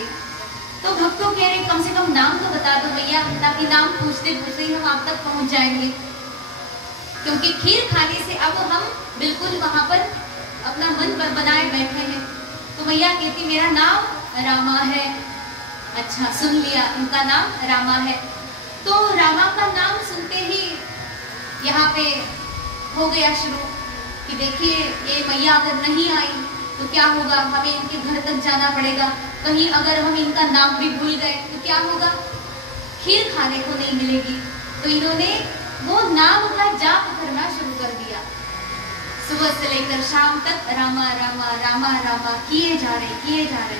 तो भक्तों कह रहे कम से कम नाम तो बता दो मैया, ताकि नाम पूछते पूछते ही हम आप तक पहुंच जाएंगे, क्योंकि खीर खाने से अब हम बिल्कुल वहां पर अपना मन बनाए बैठे हैं। तो मैया कहती मेरा नाम रामा है। अच्छा, सुन लिया, इनका नाम रामा है। तो रामा का नाम सुनते ही यहाँ पे हो गया शुरू कि देखिए ये मैया अगर नहीं आई तो क्या होगा, हमें इनके घर तक जाना पड़ेगा, कहीं अगर हम इनका नाम भी भूल गए तो क्या होगा, खीर खाने को नहीं मिलेगी। तो इन्होंने वो नाम का जाप करना शुरू कर दिया। सुबह से लेकर शाम तक रामा रामा रामा रामा किए जा रहे,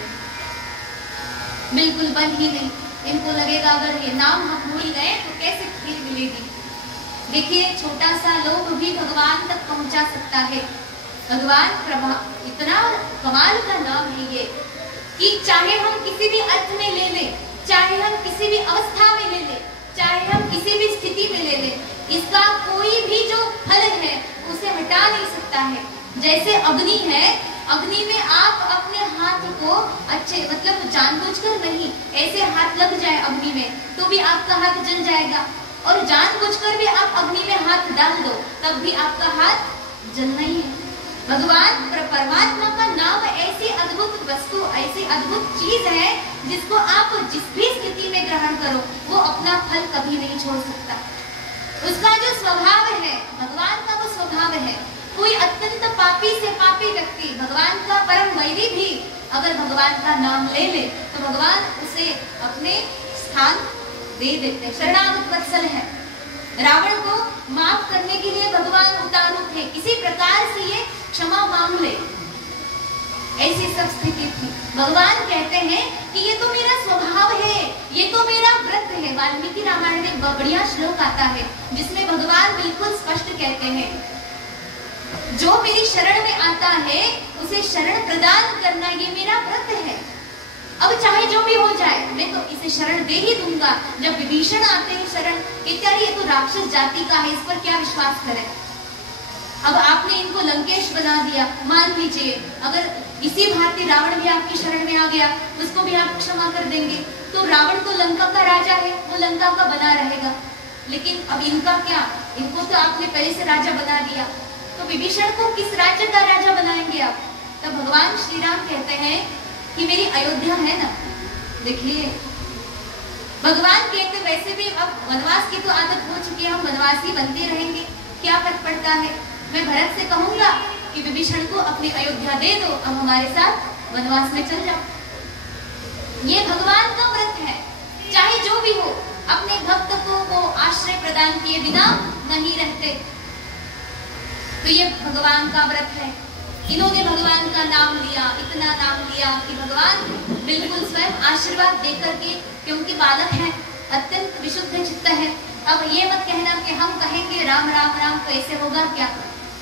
बिल्कुल बंद ही नहीं। इनको लगेगा अगर ये नाम हम भूल गए तो कैसे खीर मिलेगी। देखिए छोटा सा लोग भी भगवान तक पहुंचा सकता है। भगवान प्रभा इतना कमाल का नाम है ये कि चाहे हम किसी भी अर्थ में ले लें, चाहे हम किसी भी अवस्था में ले लें, चाहे हम किसी भी स्थिति में ले लें, इसका कोई भी जो फल है उसे हटा नहीं सकता है। जैसे अग्नि है, अग्नि में आप अपने हाथ को अच्छे मतलब जानबूझकर नहीं, ऐसे हाथ लग जाए अग्नि में तो भी आपका हाथ जल जाएगा, और जानबूझकर भी आप अग्नि में हाथ डाल दो तब भी आपका हाथ जलना ही है। भगवान परमात्मा का नाम ऐसी अद्भुत वस्तु, ऐसी अद्भुत चीज है जिसको आप जिस भी स्थिति में ग्रहण करो वो अपना फल कभी नहीं छोड़ सकता। उसका जो स्वभाव है, भगवान का वो स्वभाव है। कोई अत्यंत पापी से पापी व्यक्ति, भगवान का परम वैरी भी अगर भगवान का नाम ले ले तो भगवान उसे अपने स्थान दे देते। शरणागत वत्सल है। रावण को माफ करने के लिए भगवान उतारू थे, किसी प्रकार से ये क्षमा मांग ले, ऐसी सब स्थिति थी। भगवान कहते हैं कि ये तो मेरा स्वभाव है, ये तो मेरा व्रत है। वाल्मीकि रामायण में बढ़िया श्लोक आता है जिसमें भगवान बिल्कुल स्पष्ट कहते हैं जो मेरी शरण में आता है उसे शरण प्रदान करना ये मेरा व्रत है। अब चाहे जो भी हो जाए मैं तो इसे शरण दे ही दूंगा। जब विभीषण आते हैं शरण कहते हैं ये तो राक्षस जाति का है, इस पर क्या विश्वास करें। अब आपने इनको लंकेश बना दिया, मान लीजिए अगर इसी भांति रावण भी आपकी शरण में आ गया, उसको भी आप क्षमा कर देंगे, तो रावण तो लंका का राजा है, वो लंका का बना रहेगा। लेकिन अब इनका क्या, इनको तो आपने पहले से राजा बना दिया, तो विभीषण को किस राज्य का राजा बनाएंगे आप। तब भगवान श्री राम कहते हैं कि मेरी अयोध्या है ना। देखिए भगवान कहते वैसे भी अब वनवास की तो आदत हो चुकी है, हम वनवासी बनते रहेंगे, क्या फर्क पड़ता है। मैं भरत से कहूंगा कि विभीषण को अपनी अयोध्या दे दो, अब हमारे साथ वनवास में चल जाओ। ये भगवान का व्रत है, चाहे जो भी हो अपने भक्त को वो आश्रय प्रदान किए बिना नहीं रहते। तो ये भगवान का व्रत है। इन्होंने भगवान का नाम लिया, इतना नाम लिया कि भगवान बिल्कुल स्वयं आशीर्वाद देकर के, क्योंकि बालक है, अत्यंत विशुद्ध चित्त है। अब ये मत कहना कि हम कहेंगे राम राम राम तो ऐसे होगा क्या,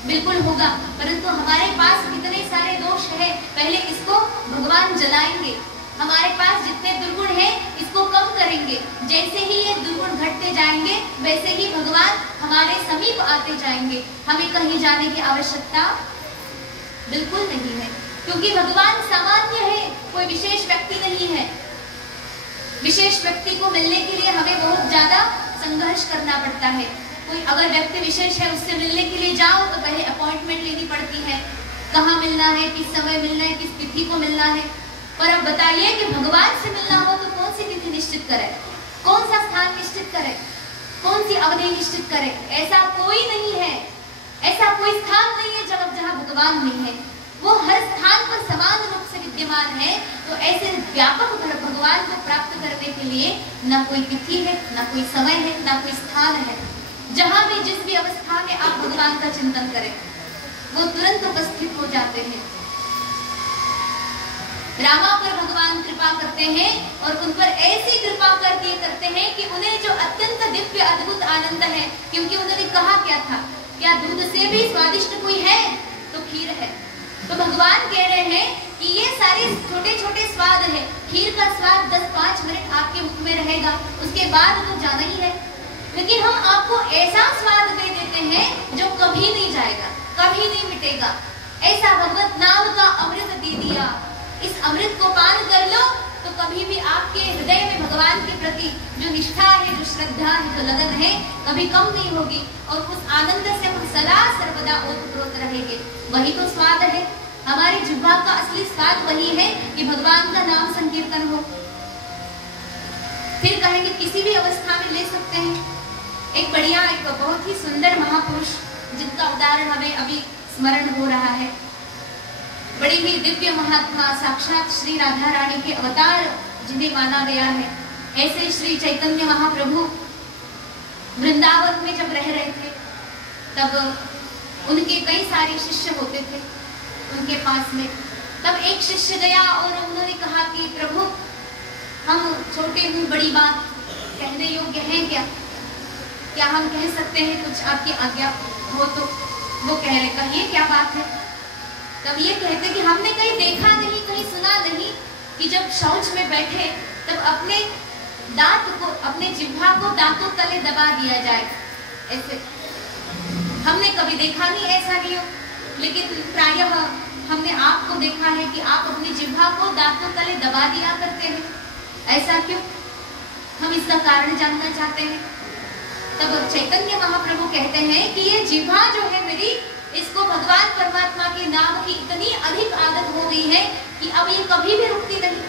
बिल्कुल होगा, परंतु हमारे पास कितने सारे दोष है, पहले इसको भगवान जलाएंगे। हमारे पास जितने दुर्गुण है इसको कम करेंगे। जैसे ही ये दुर्गुण घटते जाएंगे वैसे ही भगवान हमारे समीप आते जाएंगे। हमें कहीं जाने की आवश्यकता बिल्कुल नहीं है, क्योंकि भगवान सामान्य है, कोई विशेष व्यक्ति नहीं है। विशेष व्यक्ति को मिलने के लिए हमें बहुत ज्यादा संघर्ष करना पड़ता है। कोई अगर व्यक्ति विशेष है उससे मिलने के लिए जाओ तो पहले अपॉइंटमेंट लेनी पड़ती है, कहाँ मिलना है, किस समय मिलना है, किस तिथि को मिलना है। पर अब बताइए कि भगवान से मिलना हो तो कौन सी तिथि निश्चित करे, कौन सा स्थान निश्चित करे, कौन सी अवधि निश्चित करे। ऐसा कोई नहीं है, ऐसा कोई स्थान नहीं है जहाँ भगवान नहीं है। वो हर स्थान पर समान रूप से विद्यमान है। तो ऐसे व्यापक भगवान को प्राप्त करने के लिए न कोई तिथि है, न कोई समय है, न कोई स्थान है। जहां भी जिस भी अवस्था में आप भगवान का चिंतन करें वो तुरंत उपस्थित हो जाते हैं। रामा पर भगवान कृपा करते हैं और उन पर ऐसी कृपा करते हैं कि उन्हें जो अत्यंत दिव्य अद्भुत आनंद है, क्योंकि उन्होंने कहा क्या था, क्या दूध से भी स्वादिष्ट कोई है तो खीर है। तो भगवान कह रहे हैं कि ये सारे छोटे छोटे स्वाद है। खीर का स्वाद 10-5 मिनट आपके मुख में रहेगा, उसके बाद तो जाना ही है। लेकिन हम आपको ऐसा स्वाद दे देते हैं जो कभी नहीं जाएगा, कभी नहीं मिटेगा। ऐसा भगवत नाम का अमृत दे दिया। इस अमृत को पान कर लो तो कभी भी आपके हृदय में भगवान के प्रति जो निष्ठा है, जो श्रद्धा है, जो लगन है, कभी कम नहीं होगी और उस आनंद से हम सदा सर्वदा ओतप्रोत रहेंगे। वही तो स्वाद है। हमारी जिह्वा का असली स्वाद वही है कि भगवान का नाम संकीर्तन हो। फिर कहेंगे किसी भी अवस्था में ले सकते हैं। एक बढ़िया, एक बहुत ही सुंदर महापुरुष जिनका उदाहरण हमें अभी स्मरण हो रहा है, बड़ी ही दिव्य महात्मा, साक्षात श्री राधा रानी के अवतार जिन्हें माना गया है, ऐसे श्री चैतन्य महाप्रभु वृंदावन में जब रह रहे थे तब उनके कई सारे शिष्य होते थे उनके पास में। तब एक शिष्य गया और उन्होंने कहा कि प्रभु हम छोटे हूँ, बड़ी बात कहने योग्य है क्या हम कह सकते हैं, कुछ आपकी आज्ञा हो तो। वो कह रहे कहिए क्या बात है। तब ये कहते कि हमने कहीं देखा नहीं, कहीं सुना नहीं कि जब शौच में बैठे तब अपने दांत को, अपने जिह्वा को दांतों तले दबा दिया जाए। ऐसे हमने कभी देखा नहीं, ऐसा नहीं हो। लेकिन प्रायः हमने आपको देखा है कि आप अपनी जिह्वा को दांतों तले दबा दिया करते हैं। ऐसा क्यों? हम इसका कारण जानना चाहते हैं। तब चैतन्य महाप्रभु कहते हैं कि ये जिह्वा जो है मेरी, इसको भगवान परमात्मा के नाम की इतनी अधिक आदत हो गई है कि अब ये कभी भी रुकती नहीं।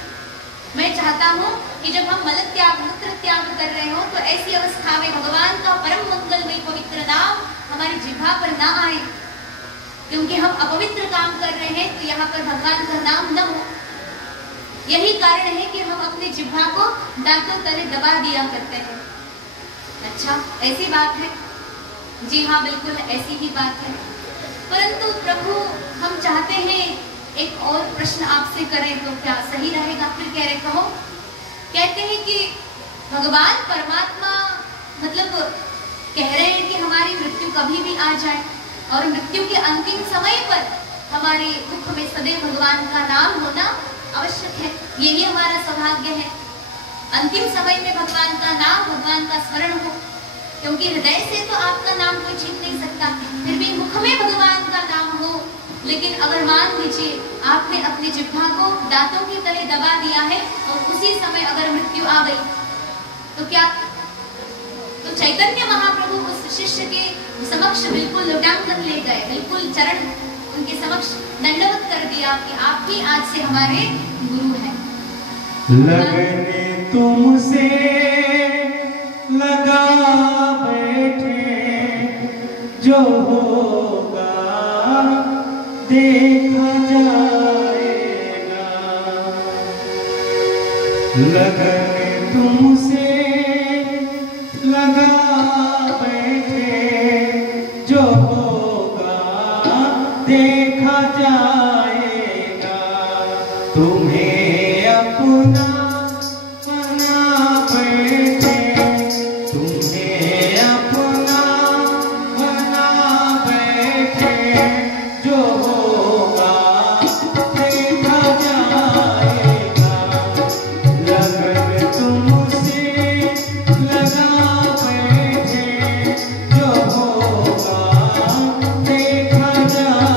मैं चाहता हूँ कि जब हम मल त्याग, मूत्र त्याग कर रहे हो तो ऐसी अवस्था में भगवान का परम मंगलमय पवित्र नाम हमारी जिह्वा पर ना आए, क्योंकि हम अपवित्र काम कर रहे हैं तो यहाँ पर भगवान का नाम न हो। यही कारण है कि हम अपनी जिह्वा को दांतों तले दबा दिया करते हैं। अच्छा, ऐसी बात है? जी हाँ, बिल्कुल ऐसी ही बात है। परंतु प्रभु हम चाहते हैं एक और प्रश्न आपसे करें तो क्या सही रहेगा? फिर कह रहे कहो। कहते हैं कि भगवान परमात्मा मतलब कह रहे हैं कि हमारी मृत्यु कभी भी आ जाए और मृत्यु के अंतिम समय पर हमारे मुख में सदैव भगवान का नाम होना आवश्यक है। यही हमारा सौभाग्य है। अंतिम समय में भगवान का नाम, भगवान का स्मरण हो, क्योंकि हृदय से तो आपका नाम कोई छीन नहीं सकता, फिर भी मुख में भगवान का नाम हो। लेकिन अगर मान लीजिए आपने अपनी जिह्वा को दांतों की तले दबा दिया है और उसी समय अगर मृत्यु आ गई तो क्या? तो चैतन्य महाप्रभु उस शिष्य के समक्ष बिल्कुल लुटांकन ले गए, बिल्कुल चरण उनके समक्ष दंडवत कर दिया कि आप ही आज से हमारे गुरु हैं। लगने तुमसे लगा बैठे, जो होगा देखा जाएगा। लगने तुमसे लगा बैठे, जो होगा देखा जाएगा। तुम्हें अपना बना बैठे, तुम्हें अपना बना बैठे, जो होगा देखा जाएगा। लगन तुमसे लगा बैठे, जो होगा देखा जाएगा।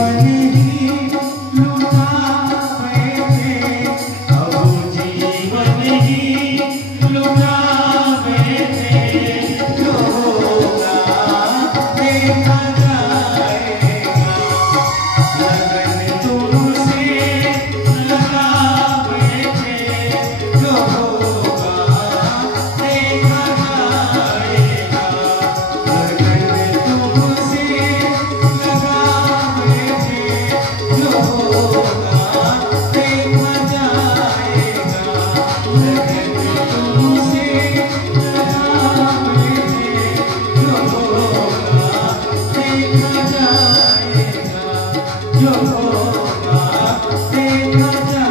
जीवन ही लुटा बैठे, अब जीवन ही लुटा बैठे, जो होगा देखा जाएगा, लगन तुमसे लगा बैठे, जो होगा देखा जाएगा, लगन तुमसे लगा बैठे, जो होगा देखा जाएगा, लगन तुमसे लगा बैठे, जो होगा देखा जाएगा, जो होगा देखा जाएगा।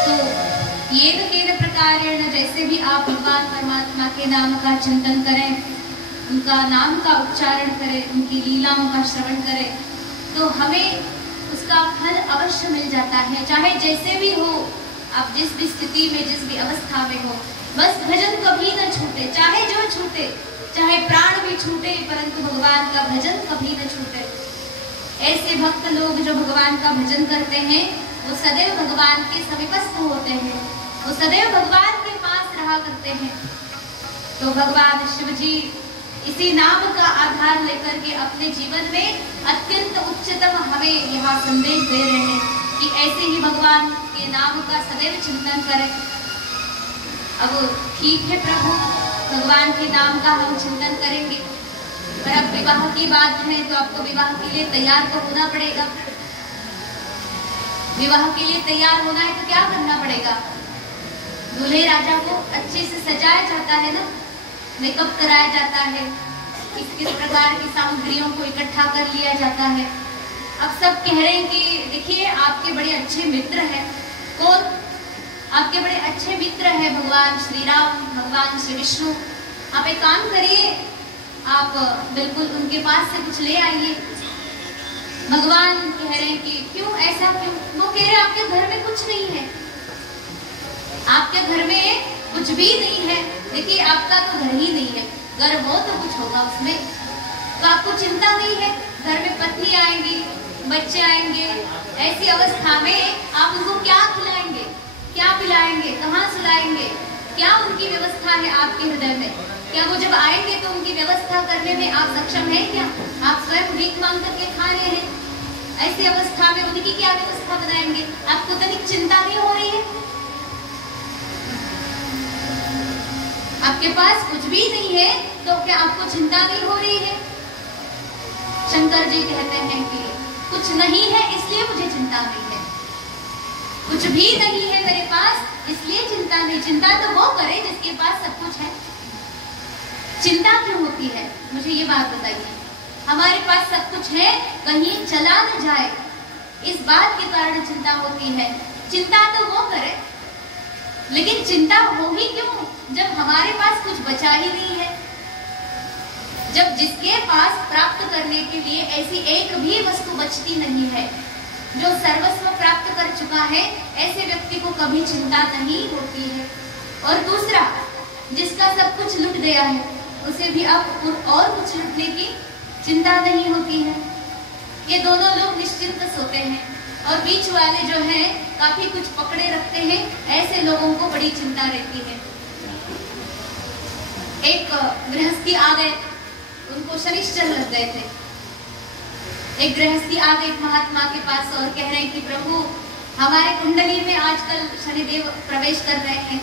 तो येन केन प्रकारेण, जैसे भी आप भगवान परमात्मा के नाम का चिंतन करें, उनका नाम का उच्चारण करें, उनकी लीलाओं का श्रवण करें, तो हमें उसका फल अवश्य मिल जाता है, चाहे जैसे भी हो, आप जिस भी स्थिति में, जिस भी अवस्था में हो। बस भजन कभी न छूटे, चाहे जो छूटे, चाहे प्राण भी छूटे, परंतु भगवान का भजन कभी न छूटे। ऐसे भक्त लोग जो भगवान का भजन करते हैं, वो सदैव भगवान के समीपस्थ होते हैं, वो सदैव भगवान के पास रहा करते हैं। तो भगवान शिव जी इसी नाम का आधार लेकर के अपने जीवन में अत्यंत उच्चतम हमें यहाँ संदेश दे रहे हैं कि ऐसे ही भगवान के नाम का सदैव चिंतन करें। अब ठीक है प्रभु, भगवान के नाम का हम चिंतन करेंगे, पर अब विवाह की बात है तो आपको विवाह के लिए तैयार तो होना पड़ेगा। विवाह के लिए तैयार होना है तो क्या करना पड़ेगा? दूल्हे राजा को अच्छे से सजाया जाता है ना, मेकअप कराया जाता है, किस किस प्रकार की सामग्रियों को इकट्ठा कर लिया जाता है। अब सब कह रहे हैं कि देखिए आपके बड़े अच्छे मित्र हैं। कौन? आपके बड़े अच्छे मित्र हैं भगवान श्री राम, भगवान श्री विष्णु। आप एक काम करिए, आप बिल्कुल उनके पास से कुछ ले आइए। भगवान कह रहे हैं कि क्यों, ऐसा क्यों? वो कह रहे हैं आपके घर में कुछ नहीं है, आपके घर में कुछ भी नहीं है। देखिए आपका तो घर ही नहीं है, घर हो तो कुछ होगा उसमें, तो आपको चिंता नहीं है। घर में पत्नी आएंगी, बच्चे आएंगे, ऐसी अवस्था में आप उनको क्या खिलाएंगे, क्या पिलाएंगे, कहाँ सुलाएंगे? क्या उनकी व्यवस्था है आपके हृदय में? क्या वो जब आएंगे तो उनकी व्यवस्था करने में आप सक्षम हैं क्या? आप स्वयं भीख मांग करके खा रहे हैं, ऐसी अवस्था में उनकी क्या व्यवस्था बनाएंगे? आपको तनिक चिंता नहीं हो रही है? आपके पास कुछ भी नहीं है तो क्या आपको चिंता नहीं हो रही है? शंकर जी कहते हैं कि कुछ नहीं है इसलिए मुझे चिंता नहीं है, कुछ भी नहीं है मेरे पास इसलिए चिंता नहीं। चिंता तो वो करे जिसके पास सब कुछ है। चिंता क्यों होती है, मुझे ये बात बताइए। हमारे पास सब कुछ है, कहीं चला न जाए, इस बात के कारण चिंता होती है। चिंता तो वो करे, लेकिन चिंता होगी क्यों जब हमारे पास कुछ बचा ही नहीं है, जब जिसके पास प्राप्त करने के लिए ऐसी एक भी वस्तु बचती नहीं है, जो सर्वस्व प्राप्त कर चुका है, ऐसे व्यक्ति को कभी चिंता नहीं होती है। और दूसरा, जिसका सब कुछ लुट गया है, उसे भी अब और कुछ लुटने की चिंता नहीं होती है। ये दोनों लोग निश्चिंत सोते हैं, और बीच वाले जो हैं काफी कुछ पकड़े रखते हैं, ऐसे लोगों को बड़ी चिंता रहती है। एक गृहस्थी आ गए, उनको शनिश्चर लग गए थे। एक गृहस्थी आ गए महात्मा के पास और कह रहे हैं कि प्रभु, हमारे कुंडली में आजकल शनिदेव प्रवेश कर रहे हैं,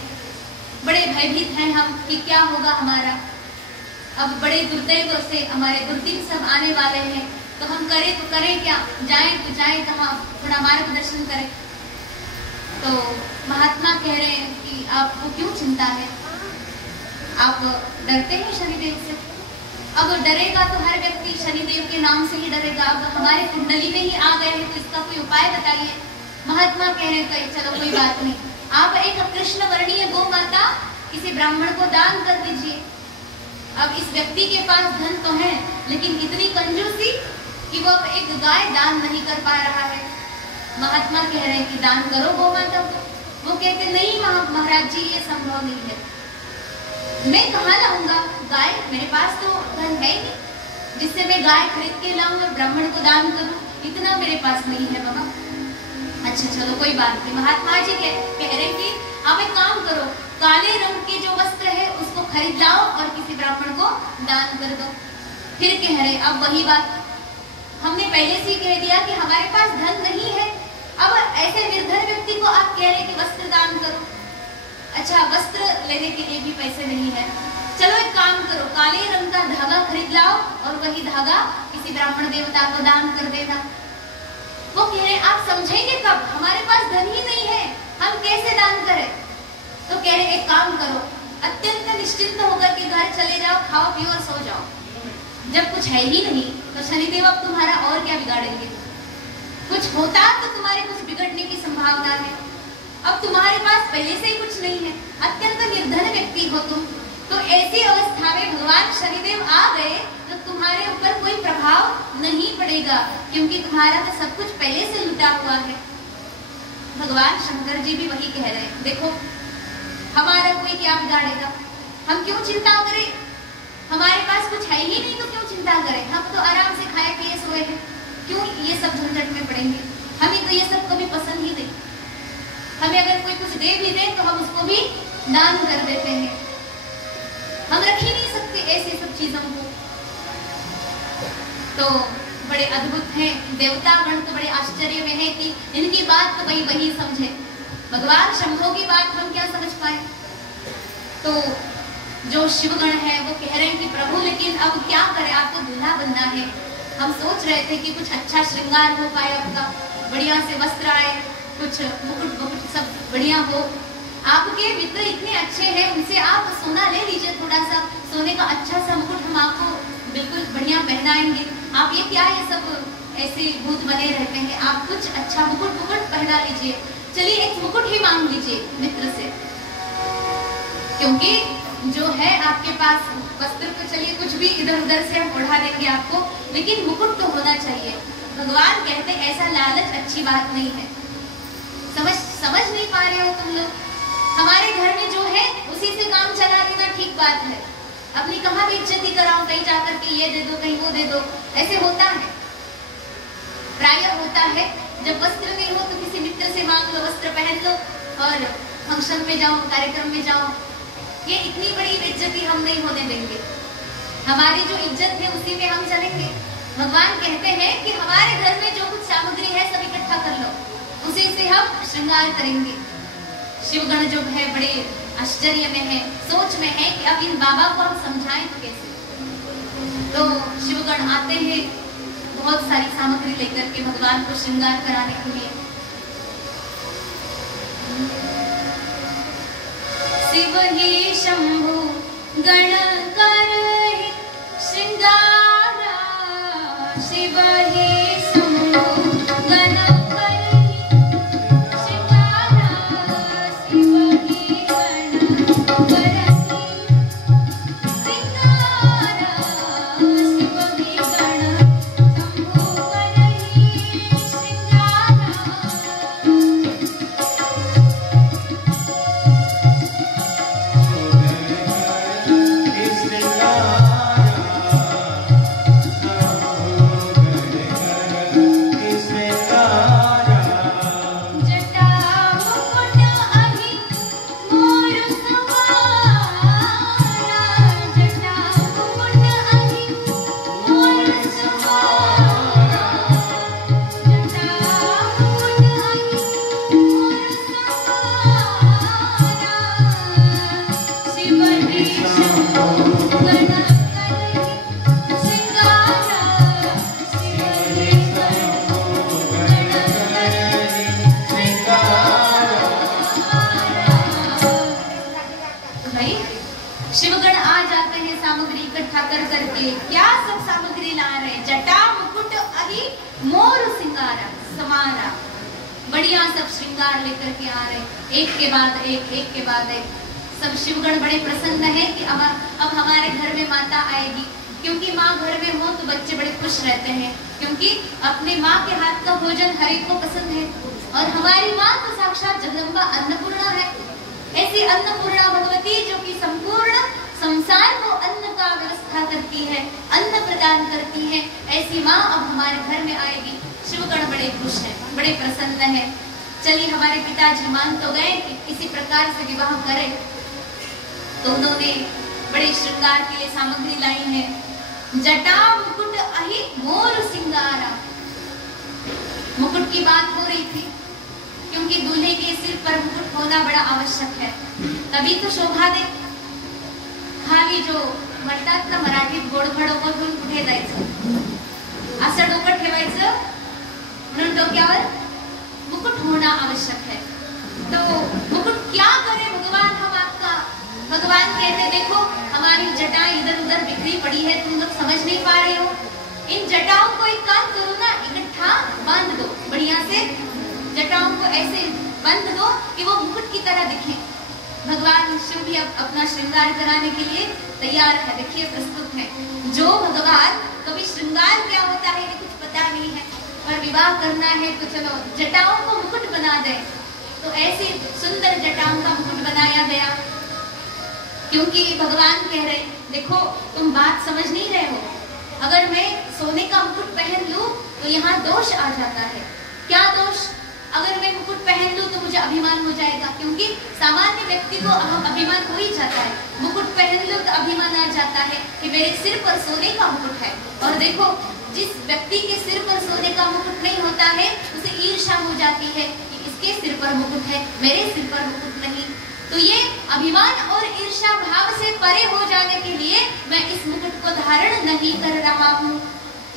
बड़े भयभीत हैं हम कि क्या होगा हमारा। अब बड़े दुर्दैव से हमारे दुर्दिन सब आने वाले हैं, तो हम करें तो करें क्या, जाएं तो जाएं कहाँ, थोड़ा मार्गदर्शन करें। तो महात्मा कह रहे हैं कि आपको क्यों चिंता है, आप डरते हैं शनिदेव से। अब डरेगा तो हर व्यक्ति शनिदेव के नाम से ही डरेगा। अब हमारे कुंडली में ही आ गए हैं तो इसका कोई उपाय बताइए। महात्मा कह रहे हैं चलो कोई बात नहीं, आप एक कृष्ण वर्णीय गौ माता किसी ब्राह्मण को दान कर दीजिए। अब इस व्यक्ति के पास धन तो है, लेकिन इतनी कंजूसी कि वो अब एक गाय दान नहीं कर पा रहा है। महात्मा कह रहे हैं कि दान करो गौ माता को। वो कहते नहीं महाराज जी, ये संभव नहीं है। मैं कहाँ लाऊंगा गाय? मेरे पास तो धन है ही नहीं जिससे मैं गाय खरीद के लाऊं और ब्राह्मण को दान करूं, इतना मेरे पास नहीं है बाबा। अच्छा चलो कोई बात नहीं। महात्मा जी कह रहे कि आप एक काम करो, काले रंग के जो वस्त्र है उसको खरीद लाओ और किसी ब्राह्मण को दान कर दो। फिर कह रहे अब वही बात, हमने पहले से ही कह दिया कि हमारे पास धन नहीं है, अब ऐसे निर्धन व्यक्ति को आप कह रहे कि वस्त्र दान करो। अच्छा वस्त्र लेने के लिए भी पैसे नहीं है, चलो एक काम करो, काले रंग का धागा खरीद लाओ और वही धागा किसी ब्राह्मण देवता को दान कर देना। वो कह रहे आप समझेंगे कब, हमारे पास धन ही नहीं है, हम कैसे दान करें? तो कह रहे एक काम करो, अत्यंत निश्चिंत होकर के घर चले जाओ, खाओ पियो और सो जाओ। जब कुछ है ही नहीं तो शनिदेव अब तुम्हारा और क्या बिगाड़ेंगे? कुछ होता तो तुम्हारे कुछ बिगड़ने की संभावना है, अब तुम्हारे पास पहले से ही कुछ नहीं है, अत्यंत निर्धन व्यक्ति हो तुम, तो ऐसी अवस्था में भगवान शनिदेव आ गए तो तुम्हारे ऊपर कोई प्रभाव नहीं पड़ेगा, क्योंकि तुम्हारा तो सब कुछ पहले से लुटा हुआ है। भगवान शंकर जी भी वही कह रहे हैं, देखो हमारा कोई क्या बिगाड़ेगा, हम क्यों चिंता करें, हमारे पास कुछ है ही नहीं तो क्यों चिंता करें, हम तो आराम से खाए पिए सोए हैं, क्यों ये सब झंझट में पड़ेंगे? हमें तो ये सब कभी पसंद ही नहीं, हमें अगर कोई कुछ दे भी दे तो हम उसको भी दान कर देते हैं, हम रख ही नहीं सकते ऐसी सब चीजों को। तो बड़े अद्भुत हैं देवता गण, तो बड़े आश्चर्य में है कि इनकी बात तो वही समझे, भगवान शंभो की बात हम क्या समझ पाए। तो जो शिवगण है वो कह रहे हैं कि प्रभु लेकिन अब क्या करें, आपको दूल्हा बनना है, हम सोच रहे थे कि कुछ अच्छा श्रृंगार हो पाए, आपका बढ़िया से वस्त्र आए, कुछ मुकुट सब बढ़िया हो, आपके मित्र इतने अच्छे हैं उनसे आप सोना ले लीजिए, थोड़ा सा सोने का अच्छा सा मुकुट हम आपको बिल्कुल बढ़िया पहनाएंगे, आप ये क्या ये सब ऐसे भूत बने रहते हैं, आप कुछ अच्छा मुकुट पहना लीजिए, चलिए एक मुकुट ही मांग लीजिए मित्र से, क्योंकि जो है आपके पास वस्त्र तो चलिए कुछ भी इधर उधर से हम उड़ा देंगे आपको, लेकिन मुकुट तो होना चाहिए। भगवान कहते ऐसा लालच अच्छी बात नहीं है, समझ नहीं पा रहे हो तुम लोग, हमारे घर में जो है उसी से काम चला लेना ठीक बात है, अपनी कहाँ भी इज्जती कराओ, कहीं जाकर के ये दे दो कहीं वो दे दो, ऐसे होता है, प्रायः होता है। जब वस्त्र नहीं हो तो किसी मित्र से मांग लो, वस्त्र पहन लो और फंक्शन में जाओ, कार्यक्रम में जाओ, ये इतनी बड़ी बेइज्जती हम नहीं होने देंगे, हमारी जो इज्जत है उसी में हम चलेंगे। भगवान कहते हैं कि हमारे घर में जो कुछ सामग्री है सब इकट्ठा कर लो, उसी से हम श्रृंगार करेंगे। शिवगण जो है बड़े आश्चर्य में है, सोच में है कि अब इन बाबा को हम समझाएं तो कैसे। तो शिवगण आते हैं बहुत सारी सामग्री लेकर के भगवान को श्रृंगार कराने के लिए। शिव ही शंभु गण करहि श्रृंगारा, शिव ही शंभु गण करहि श्रृंगारा, शिव ही गण करहि श्रृंगारा, शिव ही गण शंभु करहि श्रृंगारा। शिवगण आ जाते हैं सामग्री इकट्ठा कर करके, क्या सब सामग्री ला रहे हैं, जटा मुकुट अहि मोर सिंगारा समारा, बढ़िया सब श्रृंगार लेकर के आ रहे, एक के बाद एक सब शिवगण बड़े प्रसन्न है कि अब हमारे घर में माता आएगी, क्योंकि माँ घर में हो तो बच्चे बड़े खुश रहते हैं, क्योंकि अपने माँ के हाथ का भोजन हर एक को पसंद है, और हमारी माँ तो साक्षात जगदम्बा अन्नपूर्णा है, ऐसी अन्नपूर्णा भगवती जो कि संपूर्ण अन्न प्रदान करती हैं, ऐसी माँ अब हमारे घर में आएगी। शिवगण बड़े खुश हैं, बड़े प्रसन्न हैं। चलिए हमारे पिताजी मान तो गए कि किसी प्रकार से विवाह करें, तो उन्होंने बड़े श्रृंगार के लिए सामग्री लाई है। जटा मुकुट अहि मोर सिंगारा, मुकुट की बात हो रही थी, क्योंकि दूल्हे के सिर पर मुकुट होना बड़ा आवश्यक है, तभी तो शोभा दे। खाली जो म्हणतात ना मराठीत गोड खडो बोलून कुठे जायचं, असं डोकं ठेवायचं, म्हणून डोक्यावर मुकुट होना आवश्यक है। तो मुकुट क्या करे भगवान हम आपका? भगवान कहते देखो हमारी जटाएं इधर उधर बिखरी पड़ी है, तुम लोग समझ नहीं पा रहे हो। इन जटाओं को एक काम करो ना, इकट्ठा बांध दो, बढ़िया से जटाओं को ऐसे बांध दो कि वो मुकुट की तरह दिखे। भगवान शिव भी अपना श्रृंगार कराने के लिए तैयार है, देखिए प्रस्तुत है। जो भगवान कभी श्रृंगार क्या होता है ये कुछ पता नहीं है, पर विवाह करना है तो चलो जटाओं को मुकुट बना दे। तो ऐसी सुंदर जटाओं का मुकुट बनाया गया, क्योंकि भगवान कह रहे देखो तुम बात समझ नहीं रहे हो, अगर मैं सोने का मुकुट पहन लूं तो यहाँ दोष आ जाता है। क्या दोष? अगर मैं मुकुट पहन लूं तो मुझे अभिमान हो जाएगा, क्योंकि सामान्य व्यक्ति को अभिमान हो ही जाता है। मुकुट पहन लूं तो अभिमान आ जाता है कि मेरे सिर पर सोने का मुकुट है। और देखो जिस व्यक्ति के सिर पर सोने का मुकुट नहीं होता है उसे ईर्ष्या हो जाती है कि इसके सिर पर मुकुट है, मेरे सिर पर मुकुट नहीं। तो ये अभिमान और ईर्ष्या भाव से परे हो जाने के लिए मैं इस मुकुट को धारण नहीं कर रहा हूँ,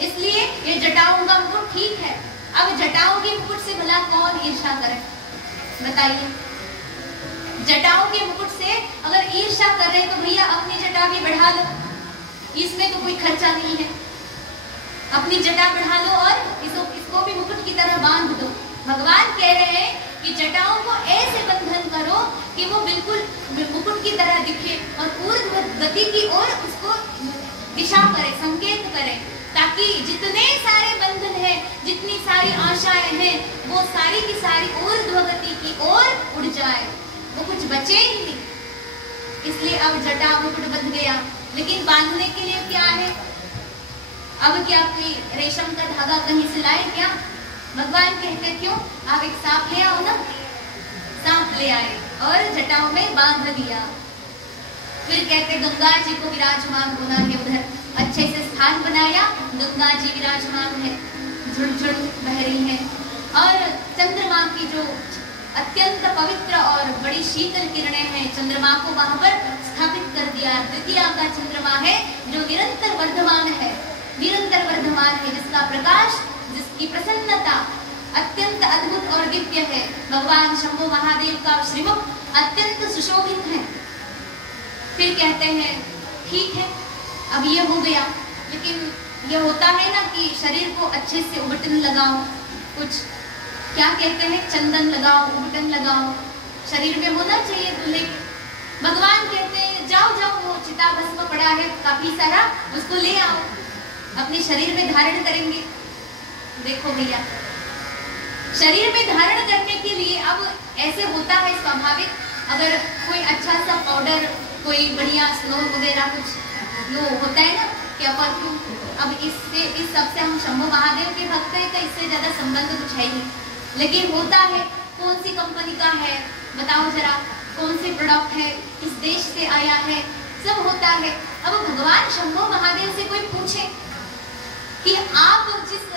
इसलिए ये जटाओं का मुकुट ठीक है। अब जटाओं के मुकुट से भला कौन ईर्ष्या करे, बताइए। जटाओं के मुकुट से अगर ईर्ष्या कर रहे तो भैया अपनी जटा भी बढ़ा लो, इसमें तो कोई खर्चा नहीं है। अपनी जटा बढ़ा लो और इसको भी मुकुट की तरह बांध दो। भगवान कह रहे हैं कि जटाओं को ऐसे बंधन करो कि वो बिल्कुल मुकुट की तरह दिखे और ऊर्ध्व गति की ओर उसको दिशा करे, संकेत करे, ताकि जितने सारे बंधन है, जितनी सारी आशाएं हैं, वो सारी की सारी ऊर्ध्व गति की ओर उड़ जाए, वो कुछ बचे ही नहीं। इसलिए अब जटा मुकुट बंध गया, लेकिन बांधने के लिए क्या है? अब क्या कोई रेशम का धागा कहीं से लाए क्या? भगवान कहते क्यों, आप एक सांप ले आओ ना। सांप ले आए और जटाओं में बांध दिया। फिर कहते गंगा जी को विराजमान होना है, उधर अच्छे से स्थान बनाया, गंगा जी विराजमान है, झुड़ बह रही है। और चंद्रमा की जो अत्यंत पवित्र और बड़ी शीतल किरणें हैं, चंद्रमा को वहां पर स्थापित कर दिया। द्वितीया का चंद्रमा है जो निरंतर वर्धमान है, निरंतर वर्धमान है, जिसका प्रकाश, जिसकी प्रसन्नता अत्यंत अद्भुत और दिव्य है। भगवान शंभो महादेव का श्रीमुख अत्यंत सुशोभित है। फिर कहते हैं ठीक है अब ये हो गया, लेकिन ये होता है ना कि शरीर को अच्छे से उबटन लगाओ, कुछ क्या कहते हैं, चंदन लगाओ, उबटन लगाओ, शरीर में होना चाहिए दूल्हे के। भगवान कहते हैं जाओ जाओ, वो चिता भस्म पड़ा है काफी सारा, उसको ले आओ, अपने शरीर में धारण करेंगे। देखो भैया, शरीर में धारण करने के लिए अब ऐसे होता है स्वाभाविक, अगर कोई अच्छा सा पाउडर, कोई बढ़िया स्नो वगैरह कुछ जो होता है ना, क्या परफ्यूम, अब इससे इस सब से हम शंभो महादेव के भक्त हैं तो इससे ज्यादा संबंध कुछ है ही, लेकिन होता है कौन सी कंपनी का है बताओ जरा, कौन से प्रोडक्ट है, किस देश से आया है, सब होता है। अब भगवान शंभो महादेव से कोई पूछे कि आप जिस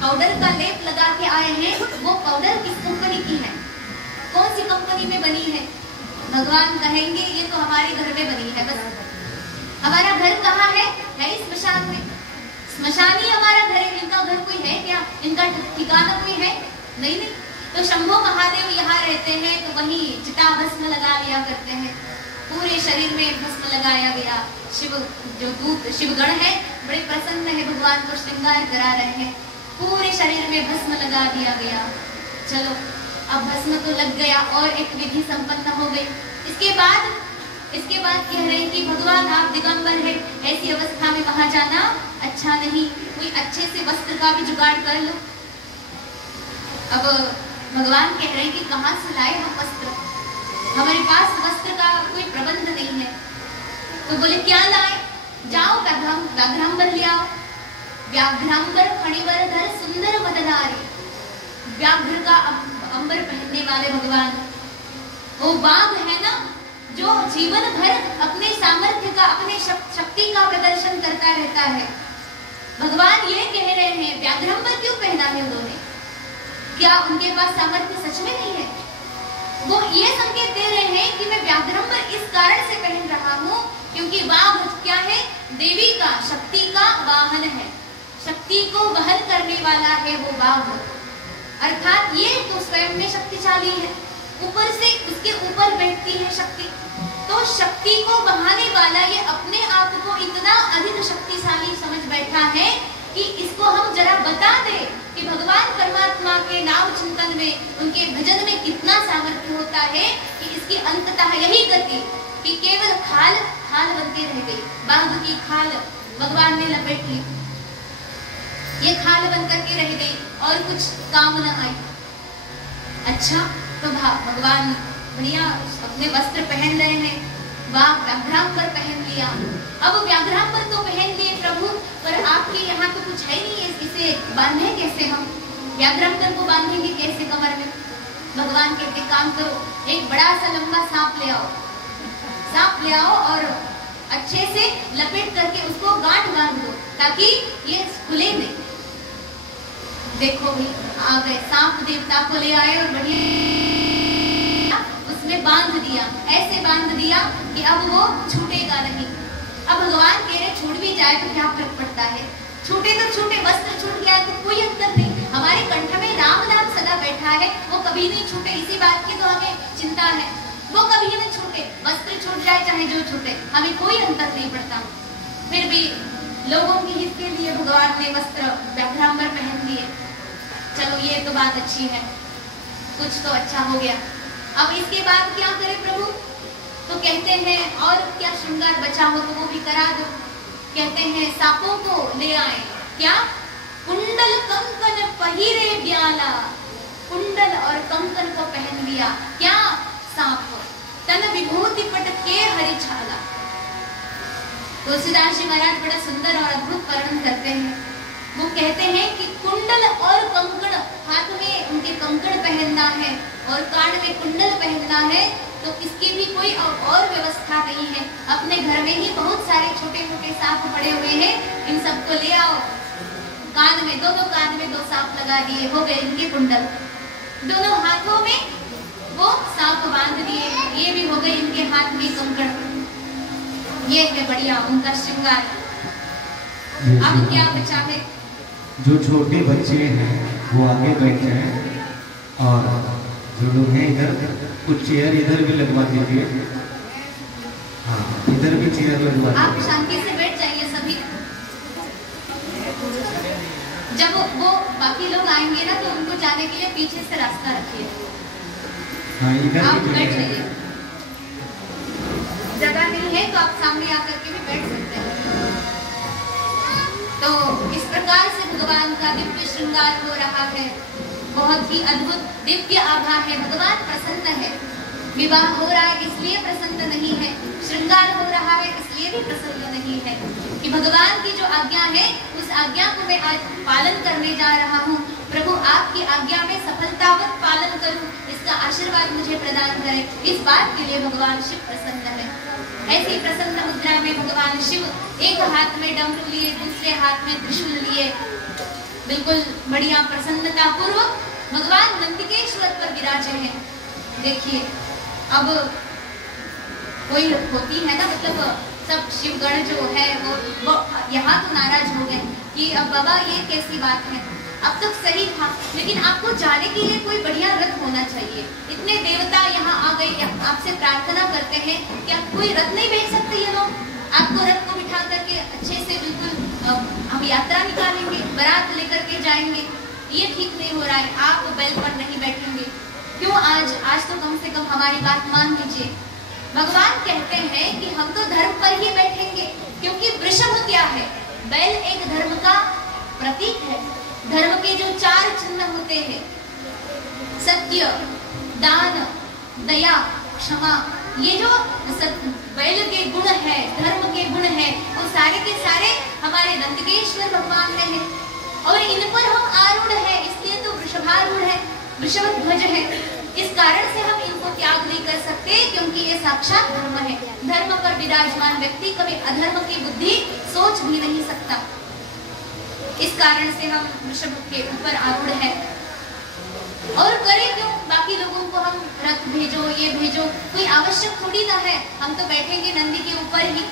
पाउडर का लेप लगा के आए हैं वो पाउडर किस कंपनी की है, कौन सी कंपनी में बनी है? भगवान कहेंगे ये तो हमारे घर में बनी है बस। हमारा घर कहाँ है? स्मशान में। स्मशान ही हमारा घर है, इनका घर कोई है क्या? इनका ठिकाना कोई है? नहीं नहीं। तो शंभो महादेव यहाँ रहते हैं तो वही चिता भस्म लगा लिया करते हैं, पूरे शरीर में भस्म लगाया गया। शिव जो दूत शिवगण है बड़े प्रसन्न है, भगवान को श्रृंगार करा रहे हैं, पूरे शरीर में भस्म लगा दिया गया। चलो अब भस्म तो लग गया और एक विधि संपन्न हो गई। इसके बाद कह रहे हैं कि भगवान आप दिगंबर है, ऐसी अवस्था में वहां जाना अच्छा नहीं, कोई अच्छे से वस्त्र का भी जुगाड़ कर लो। अब भगवान कह रहे हैं कि कहाँ से लाए हम वस्त्र, हमारे पास वस्त्र का कोई प्रबंध नहीं है। तो बोले क्या लाए? जाओ व्याघ्रांबर ले आओ। व्याघ्रांबर फणिवर धर सुंदर वदनारी। व्याघ्र का अंबर पहनने वाले भगवान, वो बाघ है ना जो जीवन भर अपने सामर्थ्य का, अपने शक्ति का प्रदर्शन करता रहता है। भगवान ये कह रहे हैं व्याघ्रांबर क्यों पहना है उन्होंने? क्या उनके पास सामर्थ्य सच में नहीं है? वो ये संकेत दे रहे हैं कि मैं व्याघ्रांबर इस कारण से पहन रहा हूँ क्योंकि बाघ क्या है? देवी का, शक्ति का वाहन है, शक्ति को वहन करने वाला है वो बाघ। अर्थात ये तो स्वयं में शक्तिशाली है, ऊपर से उसके ऊपर बैठती है शक्ति, तो शक्ति को बहाने वाला ये अपने आप को इतना अधिक शक्तिशाली समझ बैठा है कि इसको हम जरा बता दें कि भगवान परमात्मा के नाम चिंतन में, उनके भजन में कितना सामर्थ्य होता है कि इसकी अंततः यही गति कि केवल खाल खाल बनके रह गई। बाघ की खाल भगवान ने लपेट ली, ये खाल बन करके रह गई और कुछ काम न आई। अच्छा तो भगवान बढ़िया अपने वस्त्र पहन रहे हैं, व्याघ्रांबर पहन लिया। अब व्याघ्रांबर तो पहन लिए प्रभु, पर आपके यहाँ तो कुछ है नहीं, इसे बांधे कैसे? हम व्याघ्रांबर को बांधेंगे कैसे कमर में? भगवान कहते काम करो, एक बड़ा सा लंबा सांप ले आओ, सांप ले आओ और अच्छे से लपेट करके उसको गांठ बांध दो ताकि ये खुले नहीं। देखो भाई आ गए, सांप देवता को ले आए और बढ़िया उसमें बांध दिया, ऐसे बांध दिया कि अब वो छूटेगा नहीं। अब भगवान कह रहे छूट भी जाए तो क्या फर्क पड़ता है, छूटे तो छूटे, वस्त्र छूट गया तो कोई अंतर नहीं। हमारे कंठ में राम नाम सदा बैठा है, वो कभी नहीं छूटे, इसी बात की तो हमें चिंता है, वो कभी न छूटे। वस्त्र छूट जाए चाहे जो छूटे, हमें कोई अंतर नहीं पड़ता। फिर भी लोगों के हित के लिए भगवान ने वस्त्र व्याघ्रांबर पहन दिए। चलो ये तो बात अच्छी है, कुछ तो अच्छा हो गया। अब इसके बाद क्या करे प्रभु? तो कहते हैं और क्या श्रृंगार बचा हो तो वो भी करा दो। कहते हैं सांपों को ले आए, क्या? कुंडल कंकन पहिरे ब्याला, कुंडल और कंकन को पहन लिया। क्या? सांप। तन विभूति पट के हरि छाला। तुलसीदास जी महाराज बड़ा सुंदर और अद्भुत वर्णन करते हैं। वो कहते हैं कि कुंडल और कंकण, हाथ में उनके कंकण पहनना है और कान में कुंडल पहनना है, तो इसकी भी कोई और व्यवस्था नहीं है। अपने घर में ही बहुत सारे छोटे छोटे सांप पड़े हुए हैं, इन सबको ले आओ। कान में, दोनों कान में 2 सांप लगा दिए, हो गए इनके कुंडल। दोनों हाथों में वो सांप बांध दिए, ये भी हो गए इनके हाथ में कंकण। ये है बढ़िया उनका श्रृंगार। अब क्या बचा है? जो छोटे बच्चे हैं वो आगे बैठ जाएं और जो लोग हैं इधर, कुछ चेयर इधर भी लगवा दीजिए। हाँ, इधर भी चेयर लगवा दीजिए। आप शांति से बैठ जाइए सभी। जब वो बाकी लोग आएंगे ना तो उनको जाने के लिए पीछे से रास्ता रखिए। हाँ, इधर आप भी बैठ जाइए, जगह नहीं है तो आप सामने आकर के भी बैठ सकते हैं। तो इस प्रकार से भगवान का दिव्य श्रृंगार हो रहा है, बहुत ही अद्भुत दिव्य आभा है। भगवान प्रसन्न है, विवाह हो रहा है इसलिए प्रसन्न नहीं है, श्रृंगार हो रहा है इसलिए भी प्रसन्न नहीं है कि भगवान की जो आज्ञा है उस आज्ञा को मैं आज पालन करने जा रहा हूँ। प्रभु आपकी आज्ञा में सफलतावत पालन करूं, इसका आशीर्वाद मुझे प्रदान करें, इस बात के लिए भगवान शिव प्रसन्न है। ऐसी प्रसन्न मुद्रा में भगवान शिव एक हाथ में डमरू लिए, दूसरे हाथ में त्रिशूल लिए, बिल्कुल बढ़िया प्रसन्नता पूर्वक भगवान नंदिकेश्वर पर विराजे हैं। देखिए अब कोई होती है ना, मतलब सब शिवगण जो है वो यहाँ तो नाराज हो गए कि अब बाबा ये कैसी बात है, अब तक सही था लेकिन आपको जाने के लिए कोई बढ़िया रथ होना चाहिए। इतने देवता यहाँ आ गए, आपसे प्रार्थना करते हैं क्या कोई रथ नहीं भेज सकते ये लोग? आपको रथ को बिठा करके अच्छे से बिल्कुल हम यात्रा निकालेंगे, बारात लेकर के जाएंगे, ये ठीक नहीं हो रहा है। आप बैल पर नहीं बैठेंगे क्यों? आज तो कम से कम हमारी बात मान लीजिए। भगवान कहते हैं कि हम तो धर्म पर ही बैठेंगे, क्योंकि वृषभ क्या है? बैल एक धर्म का प्रतीक है। धर्म के जो 4 चिन्ह होते हैं, सत्य, दान, दया, क्षमा, ये जो बैल के गुण है, धर्म के गुण है, वो सारे के सारे हमारे नंदकेश्वर भगवान में है और इन पर हम आरूढ़ है, इसलिए तो वृषभारूढ़ है, वृषभ ध्वज है। इस कारण से हम इनको त्याग नहीं कर सकते क्योंकि ये साक्षात धर्म है। धर्म पर विराजमान व्यक्ति कभी अधर्म की बुद्धि सोच भी नहीं सकता। इस कारण से हम वृषभ के ऊपर आरूढ़ है। और करें क्यों? बाकी लोगों को हम रथ भेजो, ये भेजो, कोई आवश्यक थोड़ी ना है। हम तो बैठेंगे नंदी के ऊपर ही।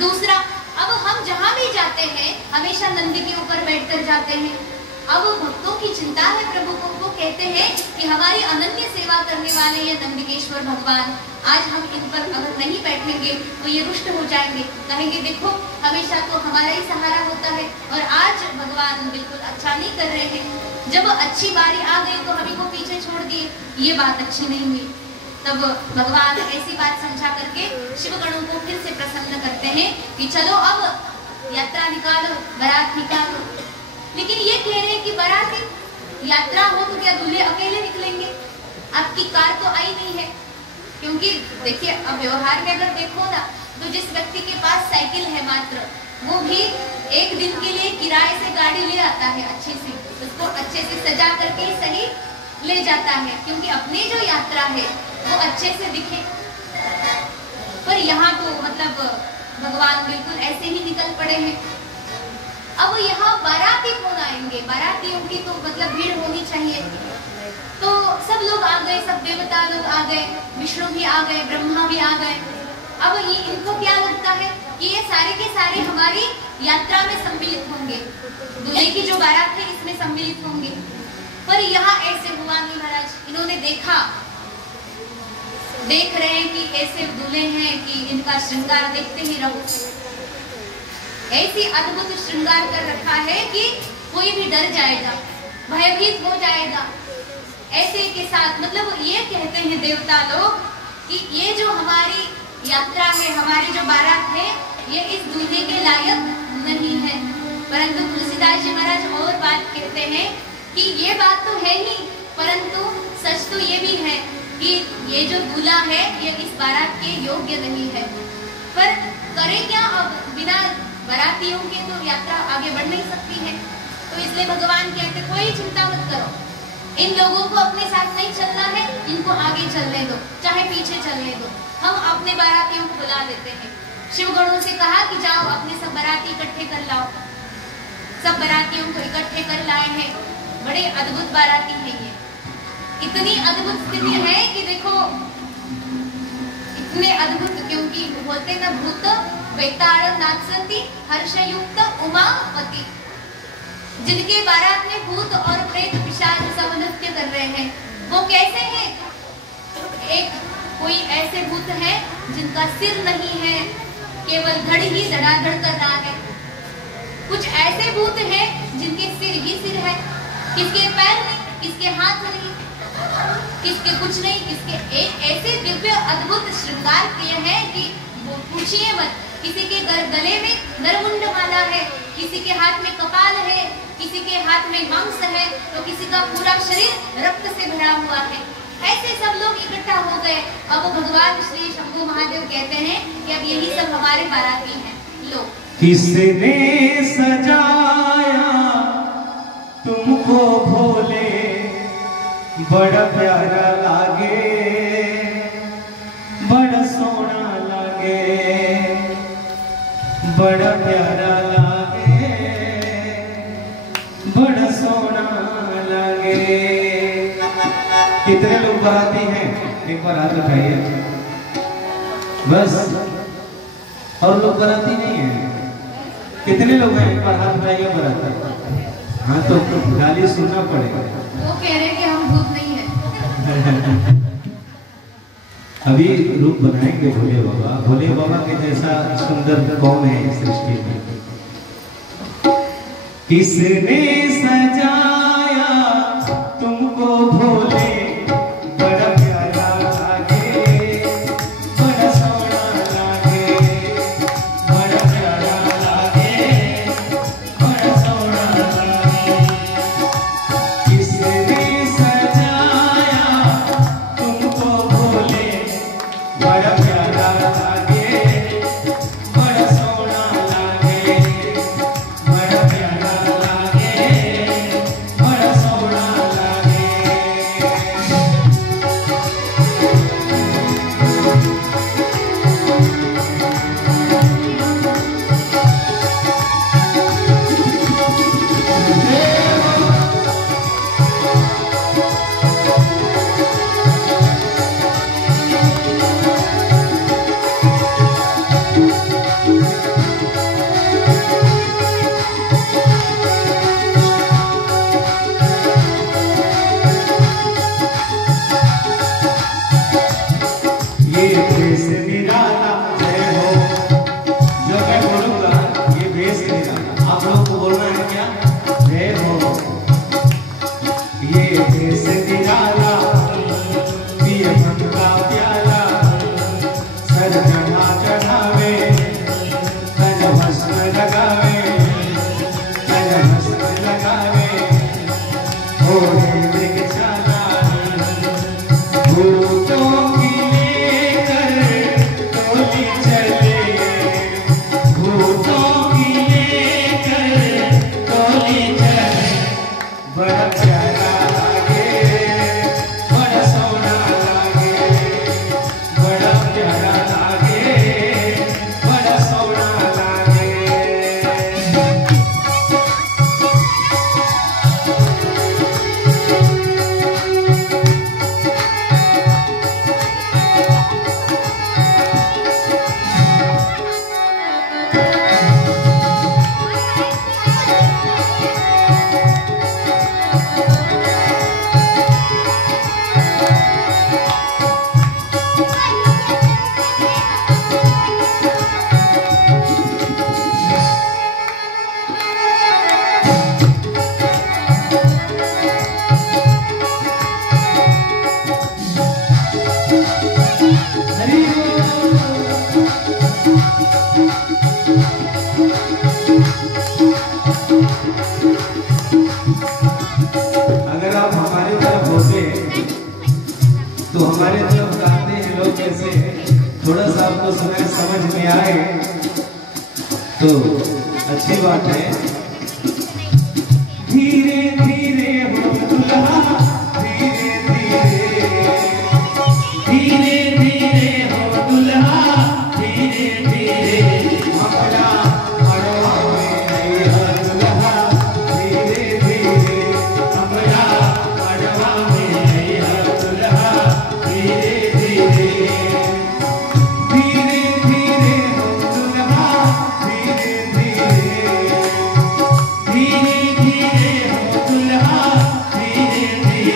दूसरा, अब हम जहां भी जाते हैं हमेशा नंदी के ऊपर बैठकर जाते हैं। अब भक्तों की चिंता है प्रभु को, वो कहते हैं कि हमारी अनन्य सेवा करने वाले ये नंदिकेश्वर भगवान, आज हम इन पर अगर नहीं बैठेंगे तो ये रुष्ट हो जाएंगे, कहेंगे देखो हमेशा तो हमारा ही सहारा होता है और आज भगवान बिल्कुल अच्छा नहीं कर रहे हैं। जब अच्छी बारी आ गई तो हमें को पीछे छोड़ दिए, ये बात अच्छी नहीं हुई। तब भगवान ऐसी बात समझा करके शिवगणों को फिर से प्रसन्न करते हैं कि चलो अब यात्रा निकालो, बारात निकालो। लेकिन ये कह रहे हैं कि बाराती यात्रा हो तो क्या दूल्हे अकेले निकलेंगे? आपकी कार तो आई नहीं है। क्योंकि देखिए अब व्यवहार में अगर देखो ना तो जिस व्यक्ति के पास साइकिल है मात्र, वो भी एक दिन के लिए किराए से गाड़ी ले आता है, अच्छे से उसको अच्छे से सजा करके सही ले जाता है क्योंकि अपनी जो यात्रा है वो अच्छे से दिखे। पर यहाँ तो मतलब भगवान बिल्कुल ऐसे ही निकल पड़े हैं। अब यहाँ बाराती कौन आएंगे? बारातियों की तो मतलब भीड़ होनी चाहिए। तो सब लोग आ गए, सब देवता लोग आ गए, विष्णु भी आ गए, ब्रह्मा भी आ गए। अब ये इनको क्या लगता है कि ये सारे के सारे हमारी यात्रा में सम्मिलित होंगे, दूल्हे की जो बारात है इसमें सम्मिलित होंगे। पर यहाँ ऐसे हुआ नहीं महाराज। इन्होंने देखा, देख रहे हैं कि ऐसे दूल्हे हैं कि इनका श्रृंगार देखते ही रहो। ऐसी अद्भुत श्रृंगार कर रखा है कि कोई भी डर जाएगा, भयभीत हो जाएगा। ऐसे के साथ मतलब ये कहते हैं देवता लोग कि ये जो हमारी यात्रा है, हमारी जो बारात है, ये इस दूल्हे के लायक नहीं है। परंतु तुलसीदास जी महाराज और बात कहते हैं कि ये बात तो है ही, परंतु सच तो ये भी है कि ये जो दूल्हा है ये इस बारात के योग्य नहीं है। पर करे क्या? अब बिना बारातियों के तो यात्रा आगे बढ़ नहीं सकती है। तो इसलिए भगवान कहते कोई चिंता मत करो, इन लोगों को अपने साथ नहीं चलना है, इनको आगे चलने दो, चाहे पीछे चलने दो। हम अपने बारातियों को बुला लेते हैं। शिवगणों से कहा कि जाओ अपने सब बाराती इकट्ठे कर लाओ। सब बारातियों को इकट्ठे कर लाए हैं। बड़े अद्भुत बाराती है ये। इतनी अद्भुत स्थिति है कि देखो इतने अद्भुत, क्योंकि बोलते ना भूत बेताड़ नाचती हर्षयुक्त उमापति, जिनके बारात में भूत और प्रेत पिशाच सब नृत्य कर रहे हैं। वो कैसे हैं? एक कोई ऐसे भूत है जिनका सिर नहीं है, केवल धड़ ही धड़ाधड़ कर रहा है। कुछ ऐसे भूत हैं जिनके सिर ही सिर है, किसके पैर नहीं, किसके हाथ नहीं, किसके कुछ नहीं, किसके एक ऐसे दिव्य अद्भुत श्रृंगार किए हैं कि वो पूछिए मत। किसी के गले में नरमुंड माला है, किसी के हाथ में कपाल है, किसी के हाथ में मांस है, तो किसी का पूरा शरीर रक्त से भरा हुआ है। ऐसे सब लोग इकट्ठा हो गए। अब भगवान श्री शंभु महादेव कहते हैं कि अब यही सब हमारे बाराती हैं। लो, किसने सजाया तुमको भोले, बड़ा प्यारा लागे, बड़ा सोना लागे, बड़ा प्यारा लागे, बड़ा सोना लागे। कितने लोग बाराती हैं? एक बार हाथ उठाइए। बस, और लोग बाराती नहीं है? कितने लोग हैं? एक बार हाथ उठाइए बाराती। हाँ तो गाली सुनना पड़ेगा। वो कह रहे हैं कि हम भूत नहीं है। अभी रूप बनाएंगे भोले बाबा। भोले बाबा के जैसा सुंदर कौन है इस सृष्टि में? किसने सजाया तुमको भोले, बड़ा प्यारा लागे, बड़ा सोना लागे, बड़ा प्यारा लागे, बड़ा सोना लागे। किसने सजाया तुमको भोले, बड़ा प्यारा थोड़ा सा आपको समझ में आए तो अच्छी बात है। धीरे धीरे हो दुल्हा, धीरे धीरे, धीरे धीरे हो दुल्हा, धीरे धीरे अपना मड़वा में नैया दुल्हा, धीरे धीरे अपना मड़वा में नैया दुल्हा, धीरे धीरे, धीरे धीरे हो दुल्हा, धीरे धीरे, धीरे धीरे हो दुल्हा, धीरे धीरे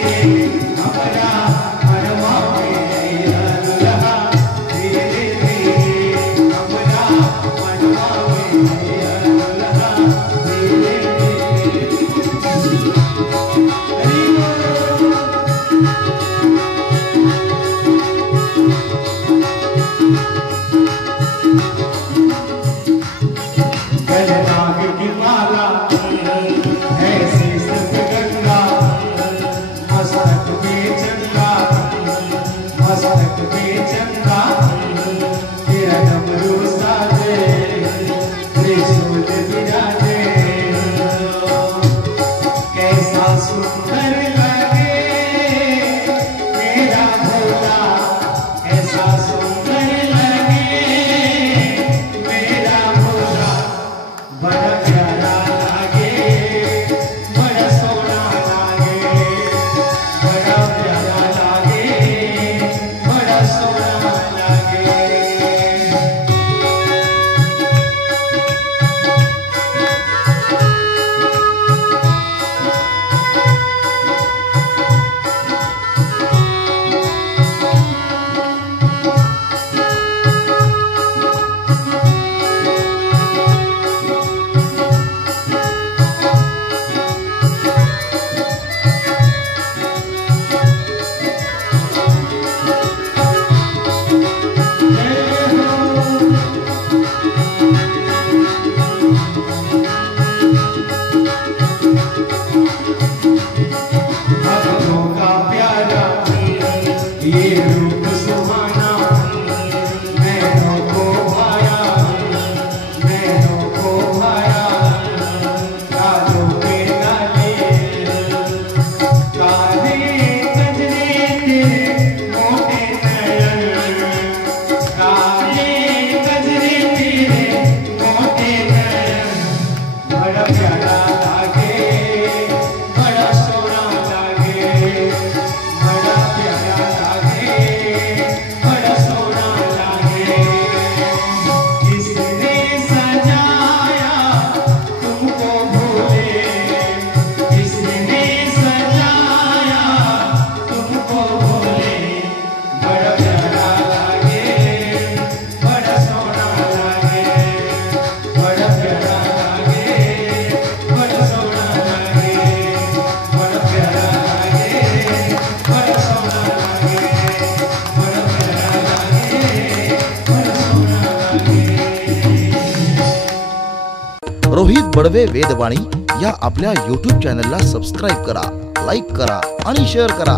रोहित बडवे वेदवाणी या आपल्या YouTube चॅनलला सबस्क्राईब करा, लाईक करा आणि शेअर करा।